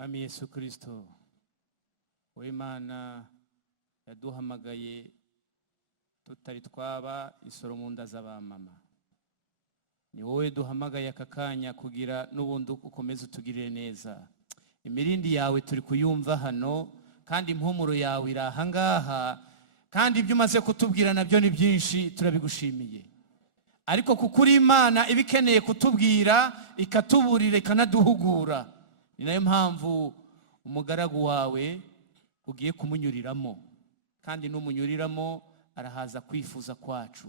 Mwami Yesu Kristo, w'Imana yaduhamagaye tutari twaba isoro mu nda z'abamama. Ni wowe duhamagaye aka kanya kugira n'ubundi ukomeze utugirire neza. Imirindi yawe turi kuyumva hano, kandi impumuro yawe iri aha ngaha, kandi ibyo umaze kutubwira nabyo ni byinshi, turabigushimiye. Ariko kuko uri Imana ibikeneye kutubwira, ikatuburira, ikanaduhugura, ni nayo mpamvu umugaragu wawe ugiye kumunyuriramo, kandi n'umunyuriramo arahaza kwifuza kwacu.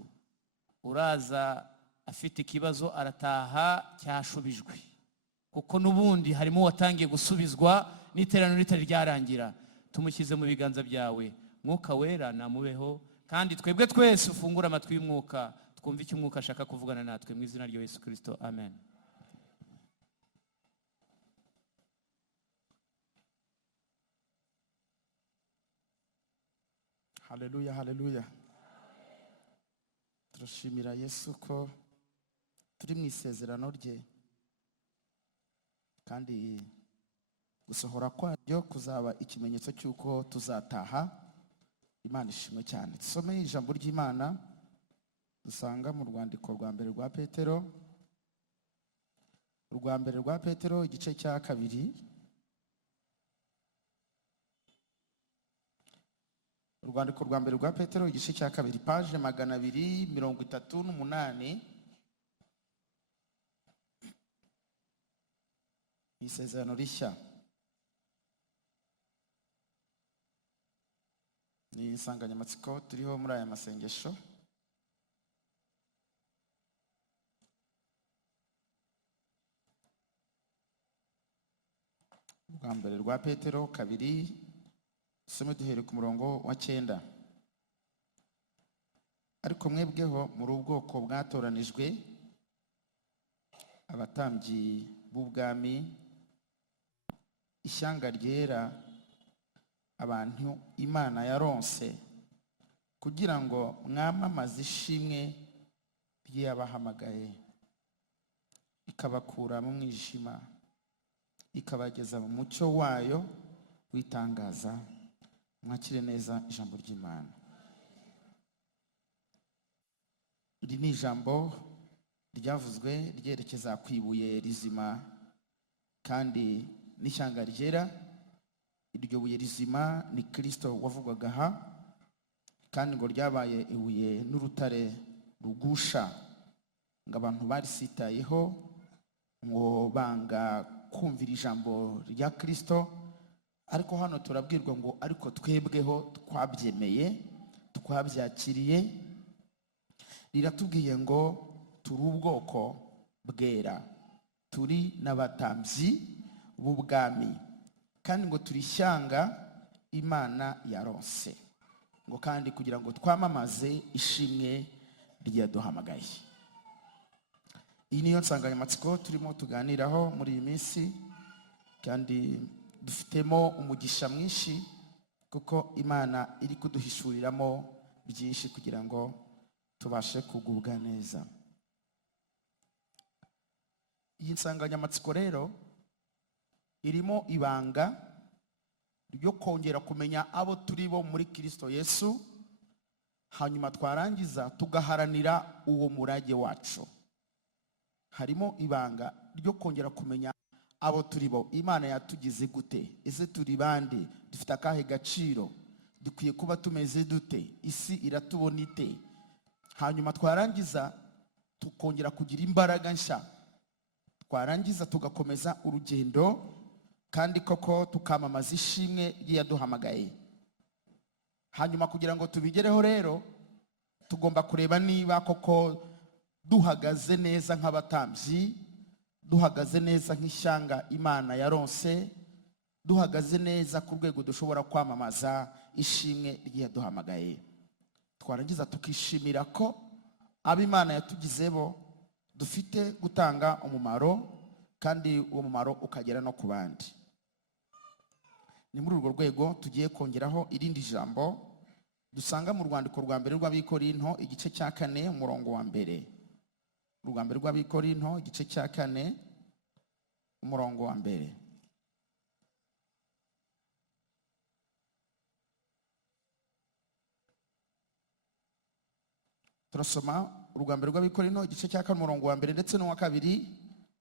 Uraza afite ikibazo arataha cyashubijwe, kuko n'ubundi harimo watangiye gusubizwa n'iteraniro ritari ryarangira. Tumushyize mu biganza byawe, Mwuka Wera namubeho, kandi twebwe twese ufungura amatwi y'umwuka, twumve icyo umwuka ashaka kuvugana natwe, mu izina rya Yesu Kristo, amen. Haleluya, haleluya. Turashimira Yesu ko turi mu isezerano rye, kandi gusohora kwaryo kuzaba ikimenyetso cy'uko tuzataha. Imana ishimwe cyane. Tusome ijambo ry'Imana dusanga mu rwandiko rwa mbere rwa Petero, igice cya 2. Urwandiko rwa mbere rwa Petero igice cya 2, page 238. Isezerano rishya. Ni insanganyamatsiko turiho muri aya masengesho. Urwa mbere rwa Petero 2, dusome duhere ku murongo wa 9. Ariko mwebweho muri ubwoko bwatoranijwe, abatambyi b'ubwami, ishyanga ryera, abantu Imana yaronse, kugira ngo mwamamaze ishimwe ry'abahamagaye, ikabakura mu mwijima, ikabageza mu mucyo wayo witangaza. Mwakire neza ijambo ry'Imana. Iri ni ijambo ryavuzwe ryerekeza ku ibuye rizima kandi n'ishyanga ryera. Iryo buye rizima ni Kristo wavugwaga aha, kandi ngo ryabaye ibuye n'urutare rugusha, ngo abantu barisitayeho ngo banga kumvira ijambo rya Kristo. Ariko hano turabwirwa ngo ariko twebweho twabyemeye, twabyakiriye. Riratubwiye ngo turi ubwoko bwera, turi n'abatambyi b'ubwami, kandi ngo turi ishyanga Imana yaronse, ngo kandi kugira ngo twamamaze ishimwe ryaduhamagaye. Iyi niyo nsanganyamatsiko turimo tuganiraho muri iyi minsi, kandi dufitemo umugisha mwinshi, kuko Imana iri kuduhishuriramo byinshi kugira ngo tubashe kugubwa neza. Iyi nsanganyamatsiko rero irimo ibanga ryo kongera kumenya abo turi bo muri Kristo Yesu, hanyuma twarangiza tugaharanira uwo murage wacu. Harimo ibanga ryo kongera kumenya abo turi bo, Imana yatugize gute, ese turi bande, dufite akahe gaciro, dukwiye kuba tumeze dute, isi iratubona ite. Hanyuma twarangiza tukongera kugira imbaraga nshya, twarangiza tugakomeza urugendo, kandi koko tukamamaza ishimwe ryaduhamagaye. Hanyuma kugira ngo tubigereho rero, tugomba kureba niba koko duhagaze neza nk'abatambyi, duhagaze neza nk'ishyanga Imana yaronse, duhagaze neza ku rwego dushobora kwamamaza ishimwe ryaduhamagaye. Twarangiza tukishimira ko abo Imana yatugize bo dufite gutanga umumaro, kandi uwo mumaro ukagera no ku bandi. Ni muri urwo rwego tugiye kongeraho irindi jambo dusanga mu rwandiko rwa mbere rw'Abikorinto igice cya 4 umurongo wa 1. Urwa mbere rw'Abikorinto igice cya 4 umurongo wa 1. turasoma urugambiro rw'Abikorino igice cya 4 umurongo wa 1 ndetse n'uwa 2.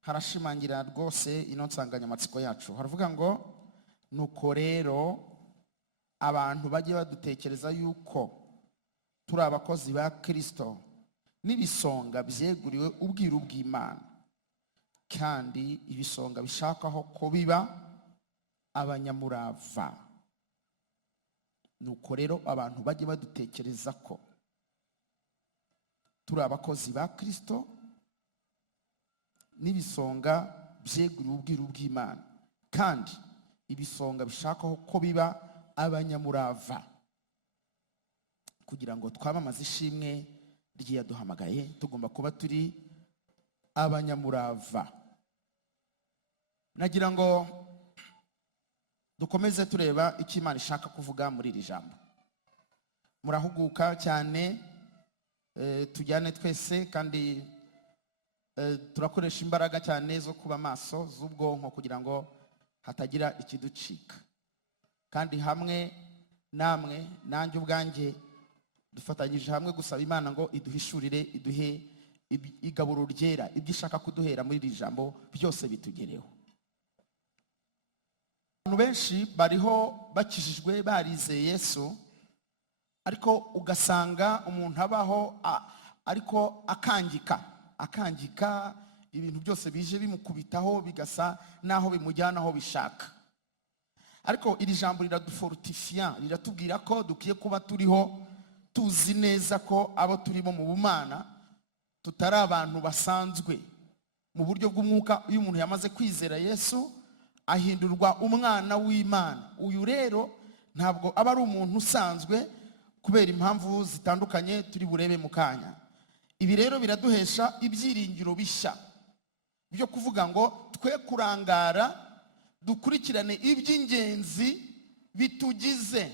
Harashimangira rwose ino nsanganyamatsiko yacu. Haravuga ngo nuko rero abantu bajye badutekereza yuko turi abakozi ba Kristo n'ibisonga byeguriwe ubwiru bw'Imana, kandi ibisonga bishakaho ko biba abanyamurava. Nuko rero abantu bajye badutekereza ko turi abakozi ba Kristo n'ibisonga byeguriwe ubwiru bw'Imana, kandi ibisonga bishakaho ko biba abanyamurava, kugira ngo twamamaze ishimwe ry'iyaduhamagaye. Tugomba kuba turi abanyamurava. Nagira ngo dukomeze tureba icyo Imana ishaka kuvuga muri iri jambo. Murahuguka cyane, tujyane twese, kandi turakoresha imbaraga cyane zo kuba maso z'ubwonko kugira ngo hatagira ikiducika. Kandi hamwe namwe nanjye ubwanjye dufatanyije hamwe gusaba Imana ngo iduhishurire, iduhe igaburo ryera, ibyo ishaka kuduhera muri iri jambo byose bitugereho. Abantu benshi bariho bakijijwe barizeye Yesu, ariko ugasanga umuntu abaho ariko akangika ibintu byose bije bimukubitaho bigasa naho bimujyana aho bishaka. Ariko iri jambo riradufortifiya, riratubwira ko dukwiye kuba turiho tuzi neza ko abo turimo mu bumana tutari abantu basanzwe mu buryo bw'umwuka. Iyo umuntu yamaze kwizera Yesu ahindurwa umwana w'Imana. Uyu rero ntabwo aba ari umuntu usanzwe kubera impamvu zitandukanye turi burebe mu kanya. Ibi rero biraduhesha ibyiringiro bishya byo kuvuga ngo twe kurangara, dukurikirane iby'ingenzi bitugize,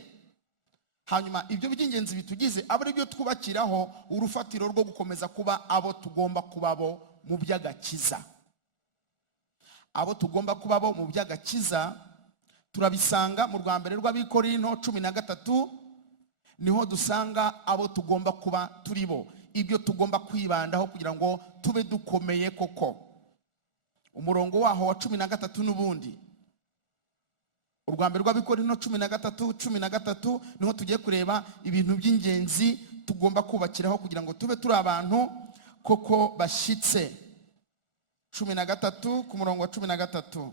hanyuma ibyo by'ingenzi bitugize aba ari byo twubakiraho urufatiro rwo gukomeza kuba abo tugomba kubabo mu by'agakiza. Abo tugomba kubabo mu by'agakiza turabisanga mu rwambere rw'Abikorino 13. Niho dusanga abo tugomba kuba turibo, ibyo tugomba kwibandaho kugira ngo tube dukomeye koko. Umurongo waho wa 13 n'ubundi, urwambere rw'Abikorino 13 niho tugiye kureba ibintu by'ingenzi tugomba kubakiraho kugira ngo tube turi abantu koko bashyitse. 13 ku murongo wa 13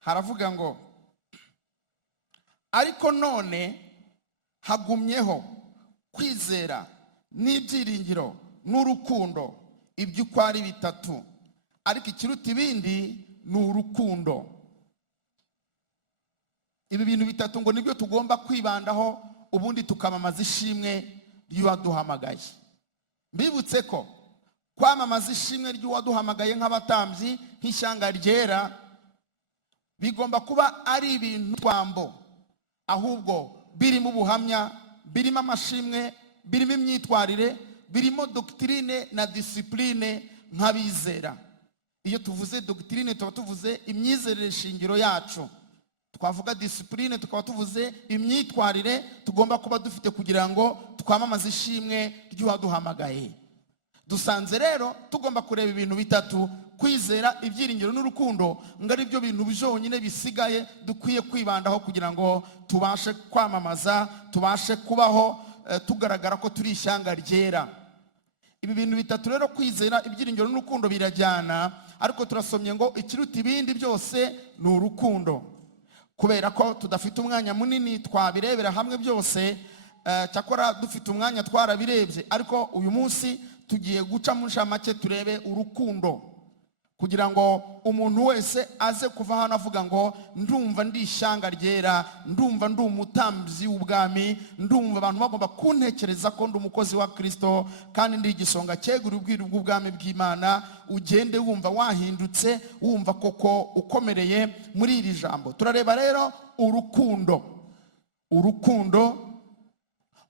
haravuga ngo ariko none hagumyeho kwizera n'ibyiringiro n'urukundo, ibyo uko ari bitatu, ariko ikiruta ibindi ni urukundo. Ibi bintu bitatu ngo nibyo tugomba kwibandaho, ubundi tukamamaza ishimwe ry'uwaduhamagaye. Mbibutse ko kwamamaza ishimwe ry'uwaduhamagaye nk'abatambyi, nk'ishyanga ryera, bigomba kuba ari ibintu twambo, ahubwo birimo ubuhamya, birimo amashimwe, birimo imyitwarire, birimo doctrine na discipline nk'abizera. Iyo tuvuze doctrine tuba tuvuze imyizerere shingiro yacu, twavuga discipline tukaba tuvuze imyitwarire tugomba kuba dufite kugira ngo twamamaze ishimwe ry'uwaduhamagaye. Dusanze rero tugomba kureba ibintu bitatu: kwizera, ibyiringiro n'urukundo, ngo ari byo bintu byonyine bisigaye dukwiye kwibandaho kugira ngo tubashe kwamamaza, tubashe kubaho tugaragara ko turi ishyanga ryera. Ibi bintu bitatu rero, kwizera, ibyiringiro n'urukundo, birajyana, ariko turasomye ngo ikiruta ibindi byose ni urukundo. Kubera ko tudafite umwanya munini twabirebera hamwe byose, cyakora dufite umwanya twarabirebye, ariko uyu munsi tugiye guca mu nshamake turebe urukundo, kugira ngo umuntu wese aze kuva hano avuga ngo ndumva ndi ishyanga ryera, ndumva ndi umutambyi w'ubwami, ndumva abantu bagomba kuntekereza ko ndi umukozi wa Kristo, kandi ndi igisonga cyegura ubwiru bw'ubwami bw'Imana. Ugende wumva wahindutse, wumva koko ukomereye muri iri jambo. Turareba rero urukundo. Urukundo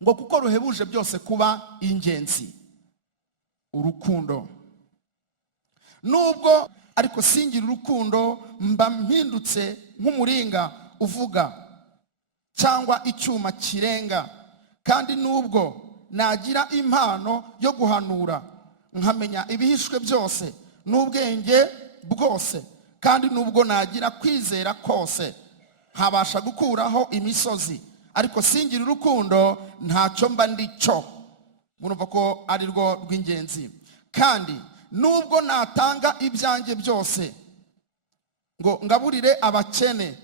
ngo kuko ruhebuje byose kuba ingenzi. Urukundo nubwo ariko singira urukundo mba mpindutse nk'umuringa uvuga, cyangwa icyuma kirenga, kandi nubwo nagira impano yo guhanura, nkamenya ibihishwe byose n'ubwenge bwose, kandi nubwo nagira kwizera kose, nkabasha gukuraho imisozi, ariko singira urukundo, ntacyo mba ndicyo. Murumva ko ari rwo rw'ingenzi. Kandi nubwo natanga ibyanjye byose ngo ngaburire abakene,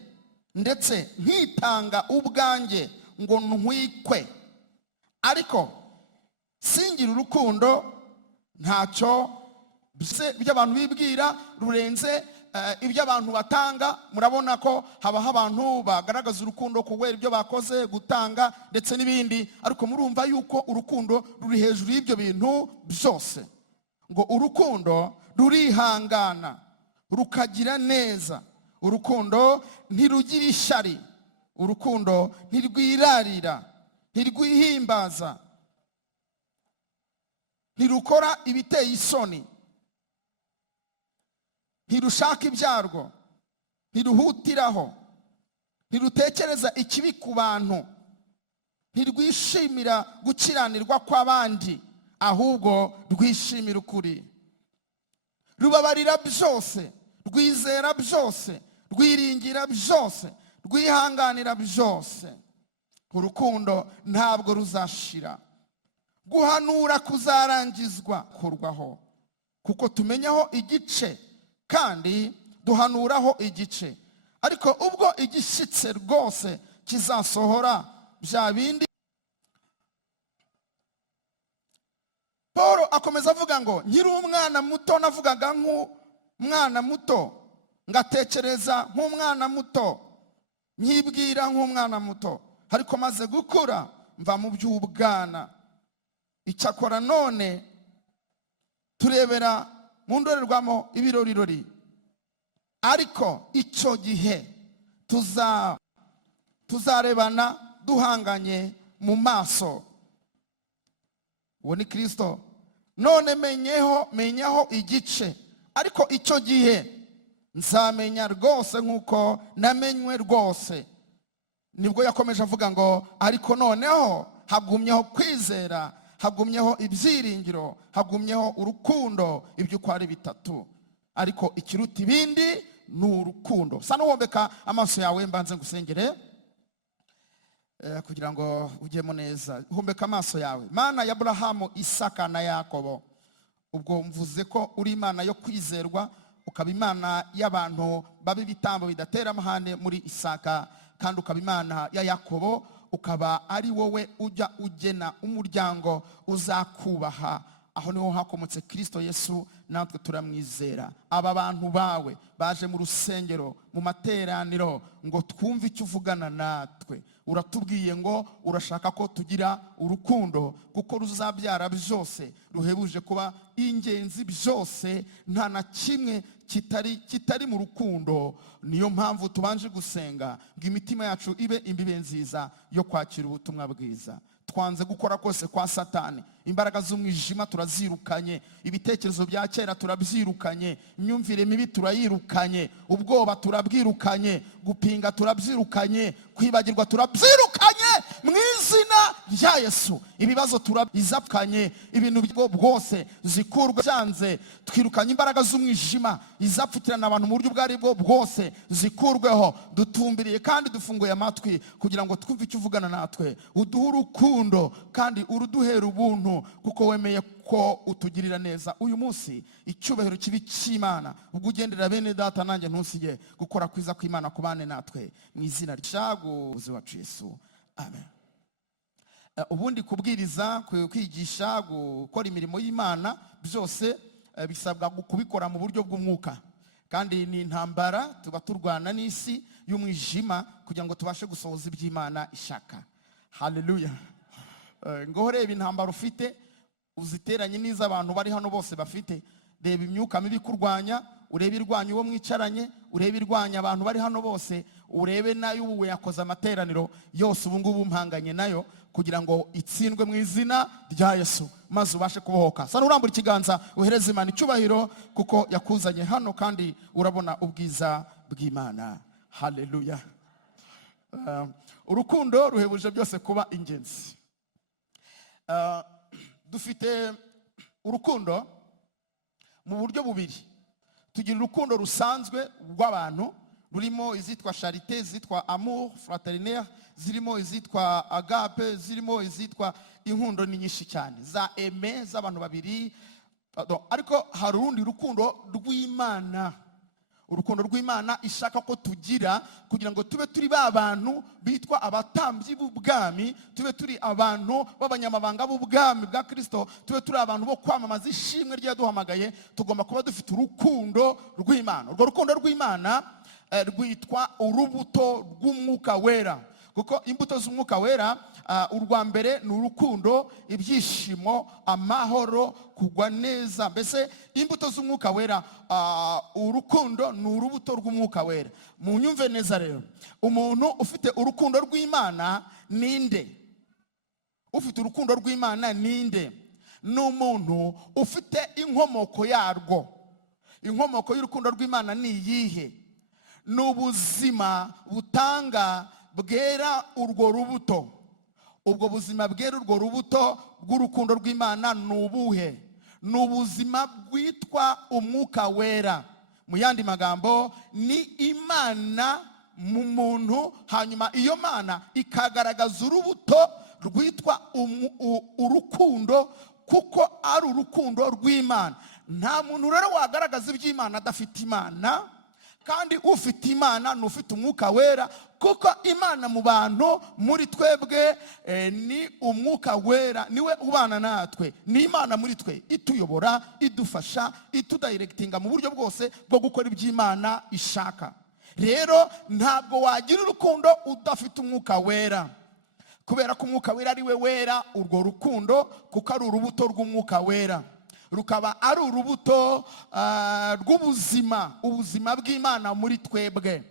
ndetse nkitanga ubwanjye ngo ntwikwe, ariko singira urukundo, ntacyo ibyo abantu bibwira rurenze ibyo abantu batanga. Murabona ko habaho abantu bagaragaza urukundo kubera ibyo bakoze, gutanga ndetse n'ibindi, ariko murumva yuko urukundo ruri hejuru y'ibyo bintu byose. Ngo urukundo rurihangana, rukagira neza, urukundo ntirugira ishyari, urukundo ntirwirarira, ntirwihimbaza, ntirukora ibiteye isoni, ntirushaka ibyarwo, ntiruhutiraho, ntirutekereza ikibi ku bantu, ntirwishimira gukiranirwa kw'abandi, ahubwo rwishimira ukuri. Rubabarira byose, rwizera byose, rwiringira byose, rwihanganira byose. Urukundo ntabwo ruzashira. Guhanura kuzarangizwa kurwaho, kuko tumenyaho igice kandi duhanuraho igice, ariko ubwo igishyitse rwose kizasohora bya bindi. Paul akomeza avuga ngo nkiri umwana muto navugaga nk'umwana muto, ngatekereza nk'umwana muto, nkibwira nk'umwana muto, ariko maze gukura mva mu by'ubwana. Icyakora none turebera mu ndorerwamo ibirorirori, ariko icyo gihe tuzarebana duhanganye mu maso. Uwo ni Kristo. None menyeho igice, ariko icyo gihe nzamenya rwose nk'uko namenywe rwose. Nibwo yakomeje avuga ngo ariko noneho hagumyeho kwizera, hagumyeho ibyiringiro, hagumyeho urukundo, ibyo uko ari bitatu, ariko ikiruta ibindi ni urukundo. Sa n'uwombeka amaso yawe mbanze ngusengere kugira ngo ujyemo neza. Humbeka amaso yawe. Mana ya Abrahamu, Isaka na Yakobo, ubwo mvuze ko uri Imana yo kwizerwa, ukaba Imana y'abantu baba ibitambo bidatera amahane muri Isaka, kandi ukaba Imana ya Yakobo, ukaba ari wowe ujya ugena umuryango uzakubaha. Aho niho hakomotse Kristo Yesu, natwe turamwizera. Aba bantu bawe baje mu rusengero, mu materaniro, ngo twumve icyo uvugana natwe. Uratubwiye ngo urashaka ko tugira urukundo, kuko ruzabyara byose, ruhebuje kuba ingenzi byose, nta na kimwe kitari mu rukundo. Niyo mpamvu tubanje gusenga ngo imitima yacu ibe imbibe nziza yo kwakira ubutumwa bwiza. Twanze gukora kose kwa Satani. Imbaraga z'umwijima turazirukanye, ibitekerezo bya kera turabyirukanye, imyumvire mibi turayirukanye, ubwoba turabwirukanye, gupinga turabyirukanye, kwibagirwa turabyirukanye mu izina rya Yesu. Ibibazo turabizapkanye, ibintu bwose zikurwa byanze. Twirukanye imbaraga z'umwijima izapfukirana abantu mu buryo bwari bwo bwose, zikurweho. Dutumbiriye kandi dufunguye amatwi kugira ngo twumve icyo uvugana natwe. Uduhe urukundo kandi uruduhera ubuntu, kuko wemeye ko utugirira neza. Uyu munsi icyubahiro kibi cy'Imana, ubwo ugendera bene data nanjye ntusige gukora kwiza kw'Imana kubane natwe mu izina ry'Umukiza wacu Yesu, amen. Ubundi kubwiriza, kwigisha, gukora imirimo y'Imana byose bisabwa kubikora mu buryo bw'umwuka, kandi ni intambara tuba turwana n'isi y'umwijima kugira ngo tubashe gusohoza iby'Imana ishaka. Haleluya. Ngo reba intambara ufite uziteranye n'iz'abantu bari hano bose bafite. Reba imyuka mibi kurwanya, urebe irwanya uwo mwicaranye, urebe irwanya abantu bari hano bose, urebe nayo ubu yakoze amateraniro yose ubu ngubu mpanganye nayo, kugira ngo itsindwe mu izina rya Yesu, maze ubashe kubohoka. Sana urambura ikiganza uhereze Imana icyubahiro, kuko yakuzanye hano kandi urabona ubwiza bw'Imana. Haleluya. Urukundo ruhebuje byose kuba ingenzi. dufite urukundo mu buryo bubiri. Tugira urukundo rusanzwe rw'abantu rurimo izitwa charité, izitwa amour fraternel, zirimo izitwa agape, zirimo izitwa inkundo ni nyinshi cyane za aime z'abantu babiri. Ariko hari urundi rukundo rw'Imana, urukundo rw'Imana ishaka ko tugira kugira ngo tube turi ba bantu bitwa abatambyi b'ubwami, tube turi abantu b'abanyamabanga b'ubwami bwa Kristo, tube turi abantu bo kwamamaza ishimwe ryaduhamagaye. Tugomba kuba dufite urukundo rw'Imana. Urwo rukundo rw'Imana rwitwa urubuto rw'umwuka wera, kuko imbuto z'umwuka wera urwa mbere ni urukundo, ibyishimo, amahoro, kugwa neza. Mbese imbuto z'umwuka wera, urukundo ni urubuto rw'umwuka wera. Munyumve neza rero, umuntu ufite urukundo rw'Imana ninde? Ufite urukundo rw'Imana ninde? Ni umuntu ufite inkomoko yarwo. Inkomoko y'urukundo rw'Imana ni iyihe? Ni ubuzima butanga bwera urwo rubuto. Ubwo buzima bwera urwo rubuto rw'urukundo rw'Imana ni ubuhe? Ni ubuzima bwitwa umwuka wera. Mu yandi magambo, ni Imana mu muntu, hanyuma iyo Mana ikagaragaza urubuto rwitwa urukundo, kuko ari urukundo rw'Imana. Nta muntu rero wagaragaza iby'Imana adafite Imana, kandi ufite Imana ni ufite umwuka wera, kuko Imana mu bantu, muri twebwe ni umwuka wera, niwe ubana natwe. Ni Imana muri twe ituyobora, idufasha, itudirectinga mu buryo bwose bwo gukora iby'Imana ishaka. Rero ntabwo wagira urukundo udafite umwuka wera, kubera ko umwuka wera ari we wera urwo rukundo, kuko ari urubuto rw'umwuka wera, rukaba ari urubuto rw'ubuzima, ubuzima bw'Imana muri twebwe.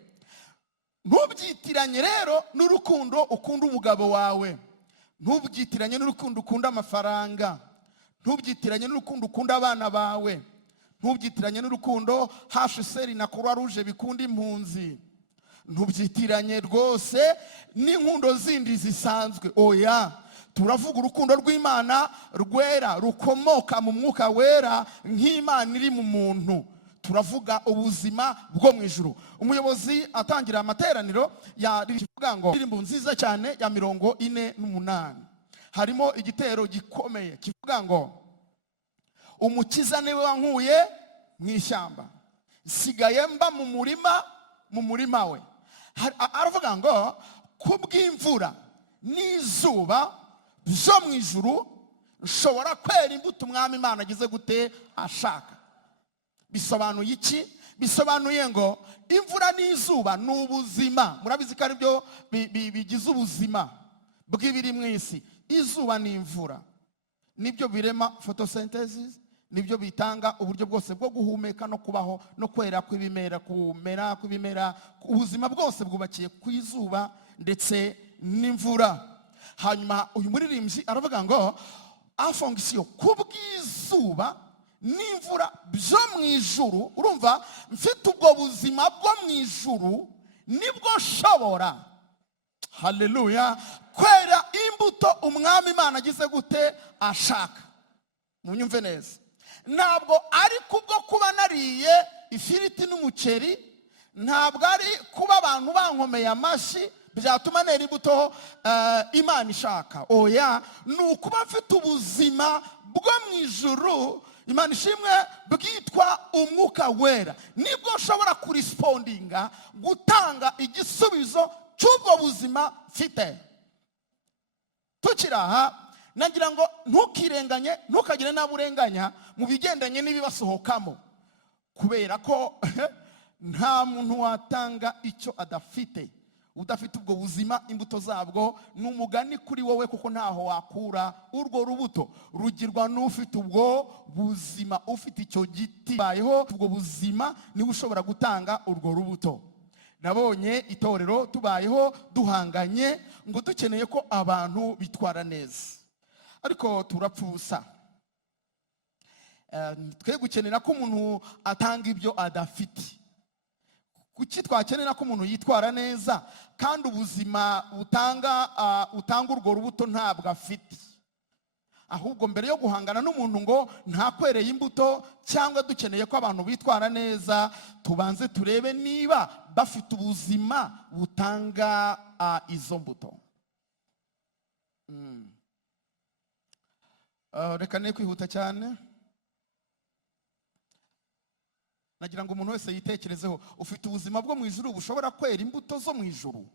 Ntubyitiranye rero n'urukundo ukunda umugabo wawe, ntubyitiranye n'urukundo ukunda amafaranga, ntubyitiranye n'urukundo ukunda abana bawe, ntubyitiranye n'urukundo HCR na Croix Rouge bikunda impunzi, ntubyitiranye rwose n'inkundo zindi zisanzwe. Oya, turavuga urukundo rw'Imana rwera, rukomoka mu mwuka wera nk'Imana iri mu muntu. Turavuga ubuzima bwo mu ijuru. Umuyobozi atangira amateraniro yarivuga ngo indirimbo nziza cyane ya 48 harimo igitero gikomeye kivuga ngo umukiza niwe wankuye mu ishyamba, sigaye mba mu murima we. Aravuga ngo kubw'imvura n'izuba byo mu ijuru nshobora kwera imbuto umwami Imana agize gute ashaka. Bisobanuye iki? Bisobanuye ngo imvura n'izuba ni ubuzima. Murabizi ko ari byo bigize ubuzima bw'ibiri mu isi. Izuba n'imvura nibyo birema photosynthesis, nibyo bitanga uburyo bwose bwo guhumeka no kubaho no kwera kw'ibimera, kumera kw'ibimera. Ubuzima bwose bwubakiye ku izuba ndetse n'imvura. Hanyuma uyu muririmbyi aravuga ngo afongisiyo kubw'izuba n'imvura byo mu ijuru. Urumva, mfite ubwo buzima bwo mu ijuru, nibwo nshobora, haleluya, kwera imbuto umwami Imana agize gute ashaka. Munyumve neza, ntabwo ari kubwo kuba nariye ifiriti n'umuceri, ntabwo ari kuba abantu bankomeye amashyi byatuma nera imbuto Imana ishaka. Oya, ni ukuba mfite ubuzima bwo mu ijuru, Imana ishimwe, bwitwa umwuka wera, nibwo nshobora kurespondinga, gutanga igisubizo cy'ubwo buzima mfite. Tukiri aha, nagira ngo ntukirenganye, ntukagire n'aburenganya mu bigendanye n'ibibasohokamo, kubera ko nta muntu watanga icyo adafite. Udafite ubwo buzima, imbuto zabwo ni umugani kuri wowe, kuko ntaho wakura urwo rubuto. Rugirwa n'ufite ubwo buzima, ufite icyo giti bayeho ubwo buzima, niwe ushobora gutanga urwo rubuto. Nabonye itorero tubayeho duhanganye ngo dukeneye ko abantu bitwara neza, ariko turapfusa. Twe gukenera ko umuntu atanga ibyo adafite. Kuki twakenera ko umuntu yitwara neza kandi ubuzima utanga urwo rubuto ntabwo afite? ahubwo mbere yo guhangana n'umuntu ngo ntakwereye imbuto cyangwa dukeneye ko abantu bitwara neza, tubanze turebe niba bafite ubuzima butanga izo mbuto. Reka ne kwihuta cyane. Nagira ngo umuntu wese yitekerezeho, ufite ubuzima bwo mu ijuru bushobora kwera imbuto zo mu ijuru?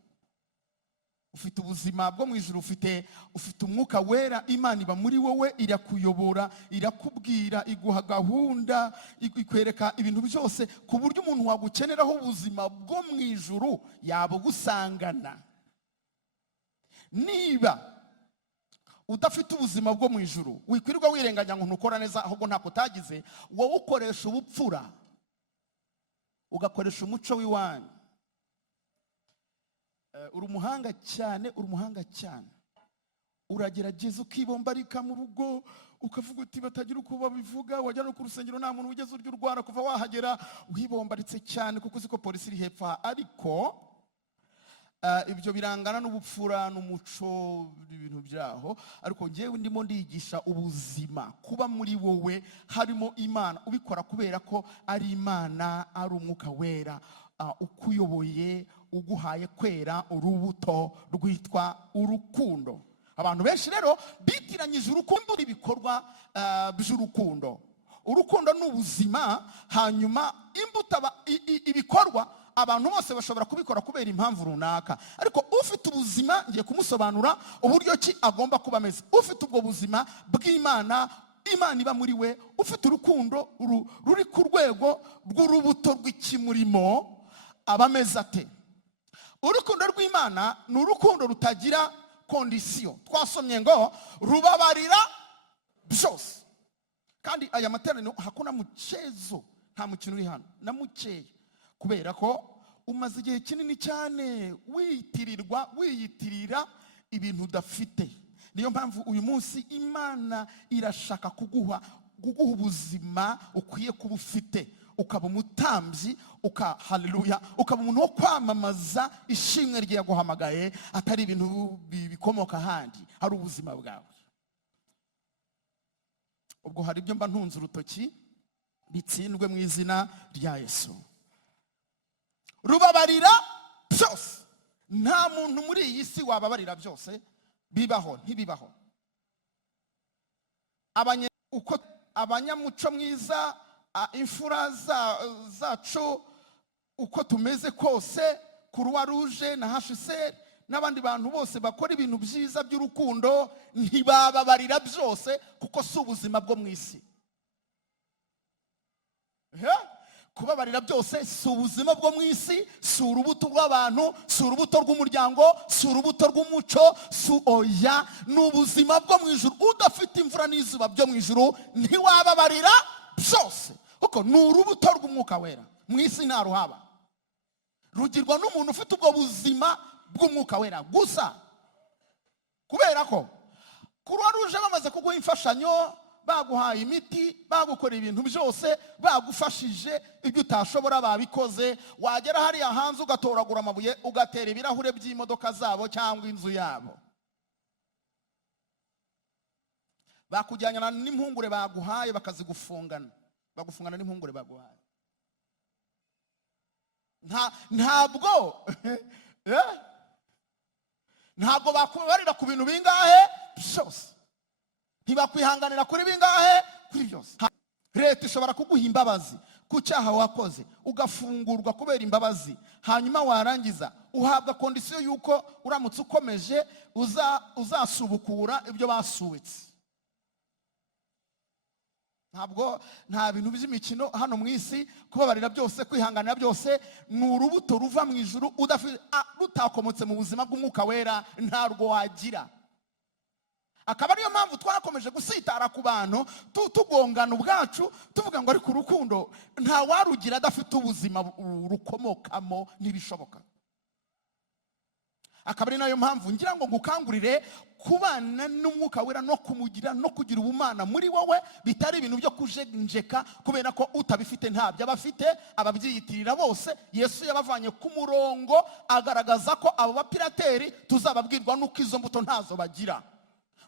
Ufite ubuzima bwo mu ijuru, ufite umwuka wera, Imana iba muri wowe, irakuyobora, irakubwira, iguha gahunda, ikwereka ibintu byose, ku buryo umuntu wagukeneraho ubuzima bwo mu ijuru yabugusangana. Niba udafite ubuzima bwo mu ijuru, wikwirirwa wirenganya ngo ntukora neza, ahubwo ntako utagize, wowe ukoresha ubupfura, ugakoresha umuco w'iwanyu. Uri umuhanga cyane, uragerageza ukibombarika mu rugo, ukavuga uti batagira uko babivuga, wajya no ku rusengero nta muntu ugeze urya urwara kuva wahagera, uhibombaritse cyane kuko uzi ko polisi iri hepfo. Ariko ibyo birangana n'ubupfura n'umuco ibintu byaho. Ariko njyewe ndimo ndigisha ubuzima kuba muri wowe harimo Imana, ubikora kubera ko ari Imana, ari umwuka wera ukuyoboye, uguhaye kwera urubuto rwitwa urukundo. Abantu benshi rero bitiranyije urukundo n'ibikorwa by'urukundo. Urukundo ni ubuzima, hanyuma imbuto ibikorwa abantu bose bashobora kubikora kubera impamvu runaka. Ariko ufite ubuzima, ngiye kumusobanura uburyo ki agomba kuba ameze. Ufite ubwo buzima bw'Imana, Imana iba muri we, ufite urukundo ruri ku rwego rw'urubuto rw'ikimurimo, aba ameze ate? Urukundo rw'Imana ni urukundo rutagira kondisiyo. Twasomye ngo rubabarira byose. Kandi aya materaniro hakuna mchezo, nta mukino uri hano na mukeya, kubera ko umaze igihe kinini cyane wiyitirira ibintu udafite. Niyo mpamvu uyu munsi Imana irashaka kuguha ubuzima ukwiye kuba ufite, ukaba umutambyi, haleluya, ukaba umuntu wo kwamamaza ishimwe rye yaguhamagaye, atari ibintu bikomoka ahandi, hari ubuzima bwawe. Ubwo hari ibyo mba ntunze urutoki, bitsindwe mu izina rya Yesu. Rubabarira byose. Nta muntu muri iyi si wababarira byose, bibaho ntibibaho. Abanyamuco mwiza, imfura zacu uko tumeze kose, Croix Rouge na HCR n'abandi bantu bose bakora ibintu byiza by'urukundo, ntibababarira byose kuko si ubuzima bwo mu isi. Kubabarira byose si ubuzima bwo mu isi, si urubuto rw'abantu, si urubuto rw'umuryango, si urubuto rw'umuco, si oya, ni ubuzima bwo mu ijuru. Udafite imvura n'izuba byo mu ijuru ntiwababarira byose, kuko ni urubuto rw'umwuka wera. Mu isi nta ruhaba, rugirwa n'umuntu ufite ubwo buzima bw'umwuka wera gusa. Kubera ko Croix Rouge bamaze kuguha imfashanyo, baguhaye imiti, bagukorera ibintu byose, bagufashije ibyo utashobora babikoze, wagera hariya hanze ugatoragura amabuye ugatera ibirahure by'imodoka zabo cyangwa inzu yabo. Bakujyana n'impungure baguhaye bakazigufungana, bagufungana n'impungure baguhaye. Ntabwo bakubarira ku bintu bingahe byose, ntibakwihanganira kuri bingahe kuri byose. Leta ishobora kuguha imbabazi ku cyaha wakoze, ugafungurwa kubera imbabazi, hanyuma warangiza uhabwa kondisiyo yuko uramutse ukomeje uzasubukura ibyo basuwitse. Nta bintu by'imikino hano mu isi. Kubabarira byose, kwihanganira byose, ni urubuto ruva mu ijuru, rutakomotse mu buzima bw'umwuka wera ntarwo wagira. Akaba ariyo mpamvu twakomeje gusitara ku bantu, tugongana ubwacu, tuvuga ngo ariko urukundo nta warugira adafite ubuzima rukomokamo, ntibishoboka. Akaba ari nayo mpamvu ngira ngo ngukangurire kubana n'umwuka wera no kumugira no kugira ubumana muri wowe, bitari ibintu byo kujenjeka, kubera ko utabifite ntabyo abafite, ababyiyitirira bose. Yesu yabavanye ku murongo agaragaza ko abo bapirateri tuzababwirwa nuko izo mbuto ntazo bagira.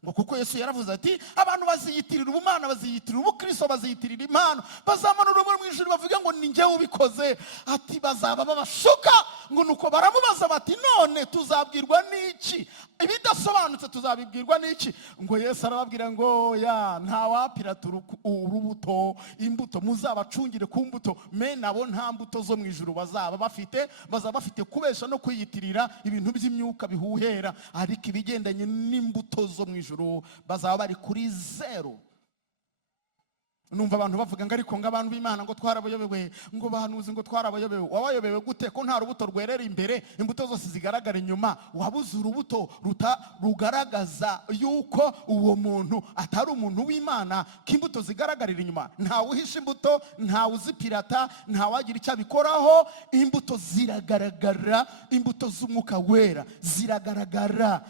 ngo kuko Yesu yaravuze ati abantu baziyitirira ubumana, baziyitirira ubukristo, baziyitirira impano, bazamanura mu ijuru bavuga ngo ni njyewe ubikoze, ati bazaba babashuka. Ngo nuko baramubaza bati none tuzabwirwa n'iki? Ibidasobanutse tuzabibwirwa n'iki? Ngo Yesu arababwira ngo ya ntawapirata urubuto, imbuto muzabacungire ku mbuto, me nabo nta mbuto zo mu ijuru bazaba bafite kubesha no kwiyitirira ibintu by'imyuka bihuhera, ariko ibigendanye n'imbuto zo mu ijuru bazaba bari kuri zero. Numva abantu bavuga ngo ariko ngo abantu b'Imana ngo twarabayobewe, ngo bahanuzi ngo twarabayobewe. Wabayobewe gute ko nta rubuto rwerera imbere, imbuto zose zigaragara inyuma? Wabuze urubuto rugaragaza yuko uwo muntu atari umuntu w'Imana, ko imbuto zigaragarira inyuma. Ntawe uhisha imbuto, ntawe uzipirata, ntawagira icyo abikoraho. Imbuto ziragaragara, imbuto z'umwuka wera ziragaragara.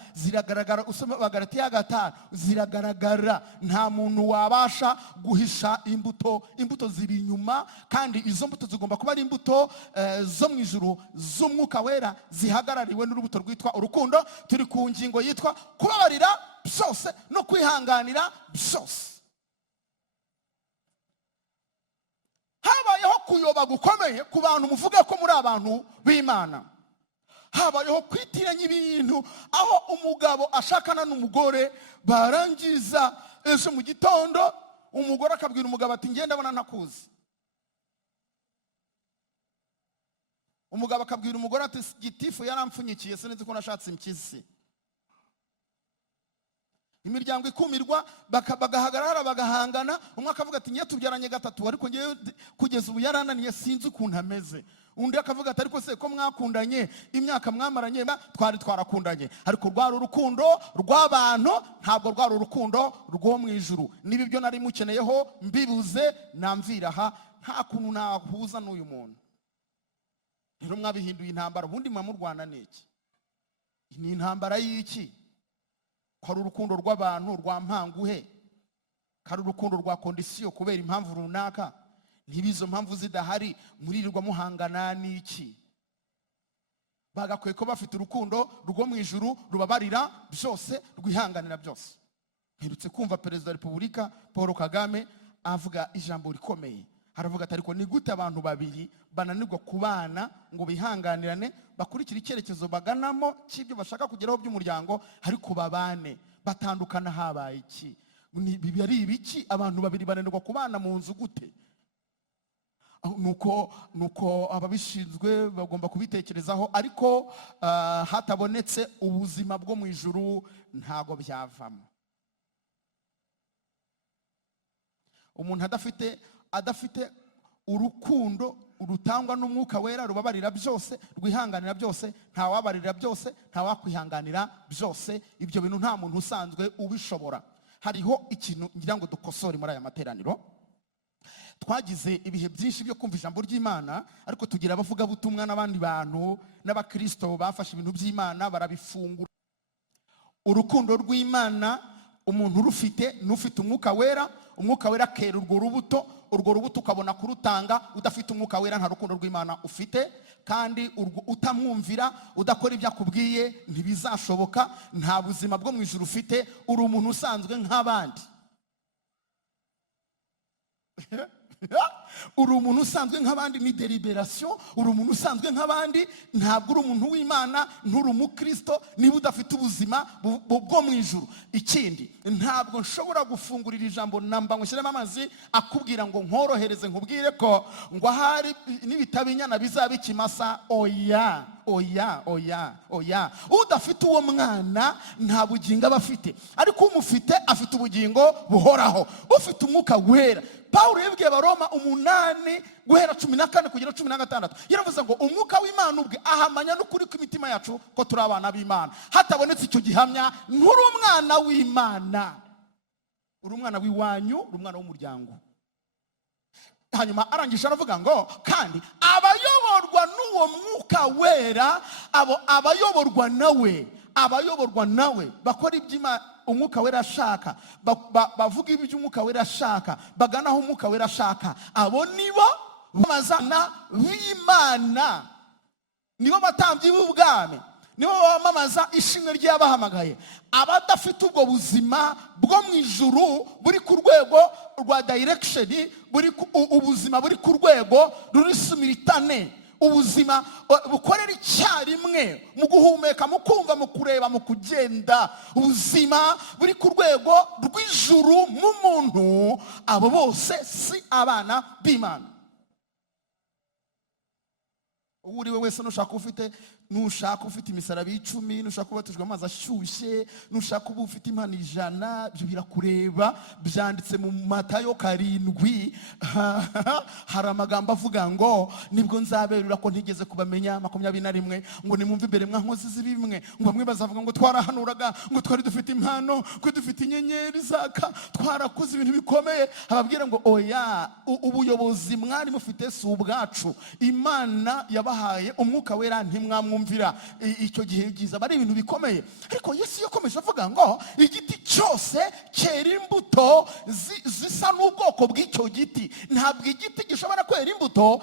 Usoma Abagalatiya 5, ziragaragara. Nta muntu wabasha guhisha imbuto ziri inyuma, kandi izo mbuto zigomba kuba ari imbuto zo mu ijuru z'umwuka wera, zihagarariwe n'urubuto rwitwa urukundo. Turi ku ngingo yitwa kubabarira byose no kwihanganira byose. Habayeho kuyoba gukomeye ku bantu muvuga ko muri abantu b'Imana. Habayeho kwitiranya ibintu, aho umugabo ashakana n'umugore, barangiza ejo mu gitondo umugore akabwira umugabo ati ngenda abona ntakuzi. Umugabo akabwira umugore ati gitifu yarampfunyikiye sinzi ko nashatse impyisi. Imiryango ikumirwa, bagahagarara bagahangana. Umwe akavuga ati ngiye tubyaranye gatatu, ariko ngiye kugeza ubu yarananiye sinzi ukuntu ameze. Undi akavuga ati ariko se ko mwakundanye imyaka mwamaranye, twari twarakundanye, ariko rwari urukundo rw'abantu, ntabwo rwari urukundo rwo mu ijuru. Niba ibyo nari mukeneyeho mbibuze, namvira aha, nta kuntu nahuza n'uyu muntu. Rero mwabihinduye intambara. Ubundi mwa murwana n'iki? Ni intambara y'iki? Hari urukundo rw'abantu rwa mpanguhe, hari urukundo rwa kondisiyo kubera impamvu runaka. Ntibizo mpamvu zidahari muririrwa muhangana n'iki? Bagakwiye ko bafite urukundo rwo mu ijuru rubabarira byose, rwihanganira byose. Mperutse kumva Perezida wa Repubulika Paul Kagame avuga ijambo rikomeye. Haravuga ati ariko ni gute abantu babiri bananirwa kubana ngo bihanganirane, bakurikira icyerekezo baganamo cy'ibyo bashaka kugeraho by'umuryango, ariko babane, batandukana habaye iki? Bibi ari ibiki? Abantu babiri bananirwa kubana mu nzu gute? Nuko ababishinzwe bagomba kubitekerezaho, ariko hatabonetse ubuzima bwo mu ijuru ntago byavamo. Umuntu adafite urukundo rutangwa n'umwuka wera, rubabarira byose, rwihanganira byose, ntawabarira byose, ntawakwihanganira byose. Ibyo bintu nta muntu usanzwe ubishobora. Hariho ikintu ngira ngo dukosore muri aya materaniro. Twagize ibihe byinshi byo kumva ijambo ry'Imana, ariko tugira abavuga butumwa n'abandi bantu n'abakristo bafashe ibintu by'Imana barabifungura. Urukundo rw'Imana umuntu rufite n'ufite umwuka wera, umwuka wera kera urwo rubuto ukabona kurutanga. Udafite umwuka wera nta rukundo rw'Imana ufite, kandi utamwumvira, udakora ibyo akubwiye ntibizashoboka. Nta buzima bwo mu ijuru ufite, uri umuntu usanzwe nk'abandi. Uri umuntu usanzwe nk'abandi, ni deliberation. Uri umuntu usanzwe nk'abandi, ntabwo uri umuntu w'Imana, nturi umukristo niba udafite ubuzima bwo mu ijuru. Ikindi, ntabwo nshobora gufungurira ijambo namba ngo nshyiremo amazi akubwira ngo nkorohereze nkubwire ko ngo ahari n'ibitabo inyana bizaba ikimasa. Oya. Udafite uwo mwana nta bugingo aba afite, ariko umufite afite ubugingo buhoraho, ufite umwuka wera. Pawulo yabwiye Abaroma 8 guhera 14 kugera 16, yaravuze ngo umwuka w'Imana ubwe ahamanya n'ukuri kw'imitima yacu ko turi abana b'Imana. Hatabonetse icyo gihamya, nturi umwana w'Imana, uri umwana w'iwanyu, uri umwana w'umuryango. Hanyuma arangije aravuga ngo kandi abayoborwa n'uwo mwuka wera, abayoborwa nawe bakora iby'Imana umwuka wera ashaka, bavuga ibyo umwuka wera ashaka, baganaho umwuka wera ashaka, abo nibo bamazana b'Imana, nibo batambyi b'ubwami, nibo bamamaza ishimwe ry'abahamagaye. Abadafite ubwo buzima bwo mu ijuru buri ku rwego rwa direction, ubuzima buri ku rwego ruri simultane, ubuzima bukorera icyarimwe mu guhumeka, mu kumva, mu kureba, mu kugenda, ubuzima buri ku rwego rw'ijuru mu muntu, abo bose si abana b'Imana. Uriwe wese nushaka ufite imisaraba 10, nushaka kubatijwe amazi ashyushye, nushaka uba ufite impano 100, byo birakureba. Byanditse mu Matayo 7 hari amagambo avuga ngo nibwo nzaberura ko ntigeze kubamenya. 21 ngo nimumve imbere mwa nkozi z'ibimwe, ngo bamwe bazavuga ngo twarahanuraga, ngo twari dufite impano, ngo dufite inyenyeri zaka, twarakoze ibintu bikomeye. Ababwira ngo oya, ubuyobozi mwari mufite si ubwacu, Imana yabahaye umwuka wera ntimwamwumvira. Icyo gihe giza bari ibintu bikomeye. Ariko Yesu yakomeje avuga ngo igiti cyose cyera imbuto zisa n'ubwoko bw'icyo giti. Ntabwo igiti gishobora kwera imbuto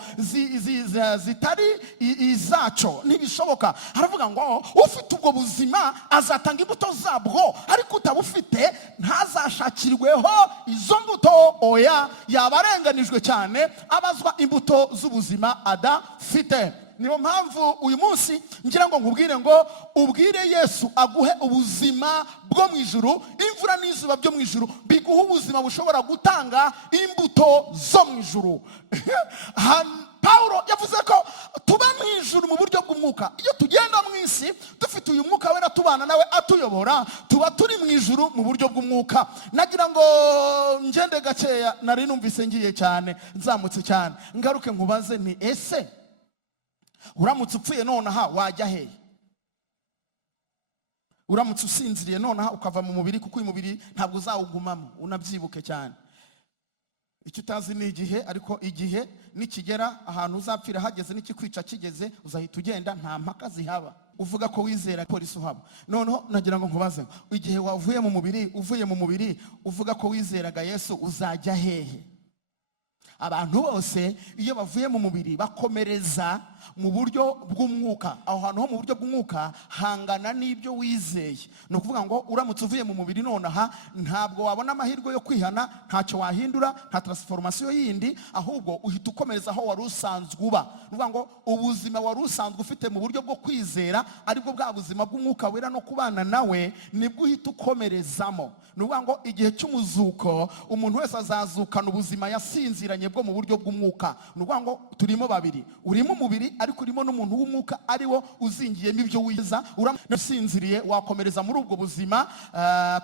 zitari izaco, ntibishoboka. Haravuga ngo ufite ubwo buzima azatanga imbuto zabwo, ariko utabufite ntazashakirweho izo mbuto. Oya, yabarenganijwe cyane abazwa imbuto z'ubuzima adafite. Niyo mpamvu uyu munsi ngira ngo nkubwire ngo ubwire Yesu aguhe ubuzima bwo mu ijuru. Imvura n'izuba byo mu ijuru biguha ubuzima bushobora gutanga imbuto zo mu ijuru. Paulo yavuze ko tuba mu ijuru mu buryo bw'umwuka. Iyo tugenda mu isi dufite uyu mwuka wera tubana nawe atuyobora, tuba turi mu ijuru mu buryo bw'umwuka. Nagira ngo ngende gakeya, nari numvise ngiye cyane, nzamutse cyane, ngaruke nkubaze ni ese uramutse upfuye nonaha wajya hehe? Uramutse usinziriye nonaha ukava mu mubiri, kuko uyu mubiri ntabwo uzawugumamo, unabyibuke cyane. Icyo utazi ni igihe, ariko igihe nikigera ahantu uzapfira hageze, n'ikikwica kigeze, uzahita ugenda, nta mpaka zihaba. Uvuga ko wizera polisi uhaba. Noneho nagira ngo nkubaze, igihe wavuye mu mubiri uvuga ko wizeraga Yesu, uzajya hehe? Abantu bose iyo bavuye mu mubiri bakomereza mu buryo bw'umwuka. Aho hantu ho mu buryo bw'umwuka hangana n'ibyo wizeye. Ni ukuvuga ngo uramutse uvuye mu mubiri nonaha ntabwo wabona amahirwe yo kwihana, ntacyo wahindura, nta transformation yindi, ahubwo uhita ukomereza aho wari usanzwe uba. Ni ukuvuga ngo ubuzima wari usanzwe ufite mu buryo bwo kwizera, aribwo bwa buzima bw'umwuka wera no kubana nawe, nibwo uhita ukomerezamo. Ni ukuvuga ngo igihe cy'umuzuko umuntu wese azazukana ubuzima yasinziranye bwo mu buryo bw'umwuka. Ni ukuvuga ngo turimo babiri, urimo umubiri ariko urimo n'umuntu w'umwuka, ariwo uzingiyemo ibyo wiza. Usinziriye wakomereza muri ubwo buzima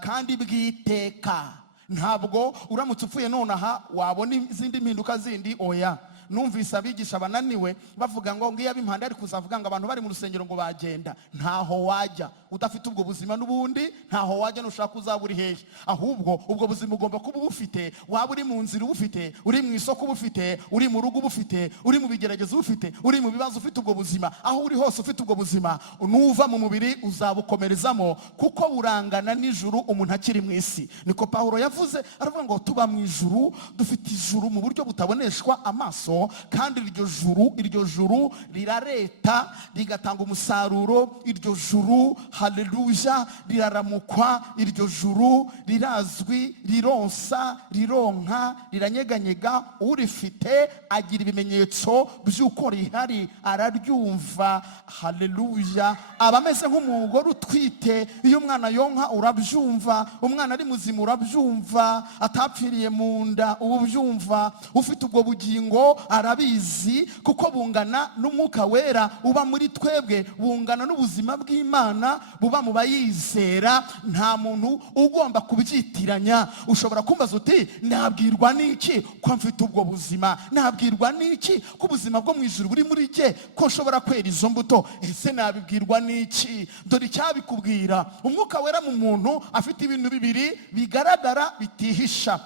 kandi bw'iteka. Ntabwo uramutse upfuye nonaha wabona izindi mpinduka zindi. Oya, numvise abigisha bananiwe bavuga ngo ngiye ab'impande ari kuzavuga ngo abantu bari mu rusengero ngo bagenda. Ntaho wajya udafite ubwo buzima, n'ubundi ntaho wajya nushaka uzaba uri hehe. Ahubwo ubwo buzima ugomba kuba ubufite, waba uri mu nzira ubufite, uri mu isoko ubufite, uri mu rugo ubufite, uri mu bigeragezo ubufite, uri mu bibazo ufite ubwo buzima. Aho uri hose ufite ubwo buzima, nuva mu mubiri uzabukomerezamo, kuko burangana n'ijuru umuntu akiri mu isi. Niko Paulo yavuze, aravuga ngo tuba mu ijuru, dufite ijuru mu buryo butaboneshwa amaso, kandi iryo juru rirareta, rigatanga umusaruro. Iryo juru, haleluya, riraramukwa. Iryo juru rirazwi, rironsa, rironka, riranyeganyega. Urifite agira ibimenyetso by'uko rihari, araryumva. Haleluya. Aba ameze nk'umugore utwite, iyo umwana yonka urabyumva, umwana ari muzima urabyumva, atapfiriye mu nda ubyumva. Ufite ubwo bugingo arabizi, kuko bungana n'umwuka wera uba muri twebwe, bungana n'ubuzima bw'Imana buba mu bayizera. Nta muntu ugomba kubyitiranya. Ushobora kumbaza uti nabwirwa n'iki ko mfite ubwo buzima? Nabwirwa n'iki ko ubuzima bwo mu ijuru buri muri jye, ko nshobora kwera izo mbuto? Ese nabibwirwa n'iki? Dore icyabikubwira. Umwuka wera mu muntu afite ibintu bibiri bigaragara bitihisha.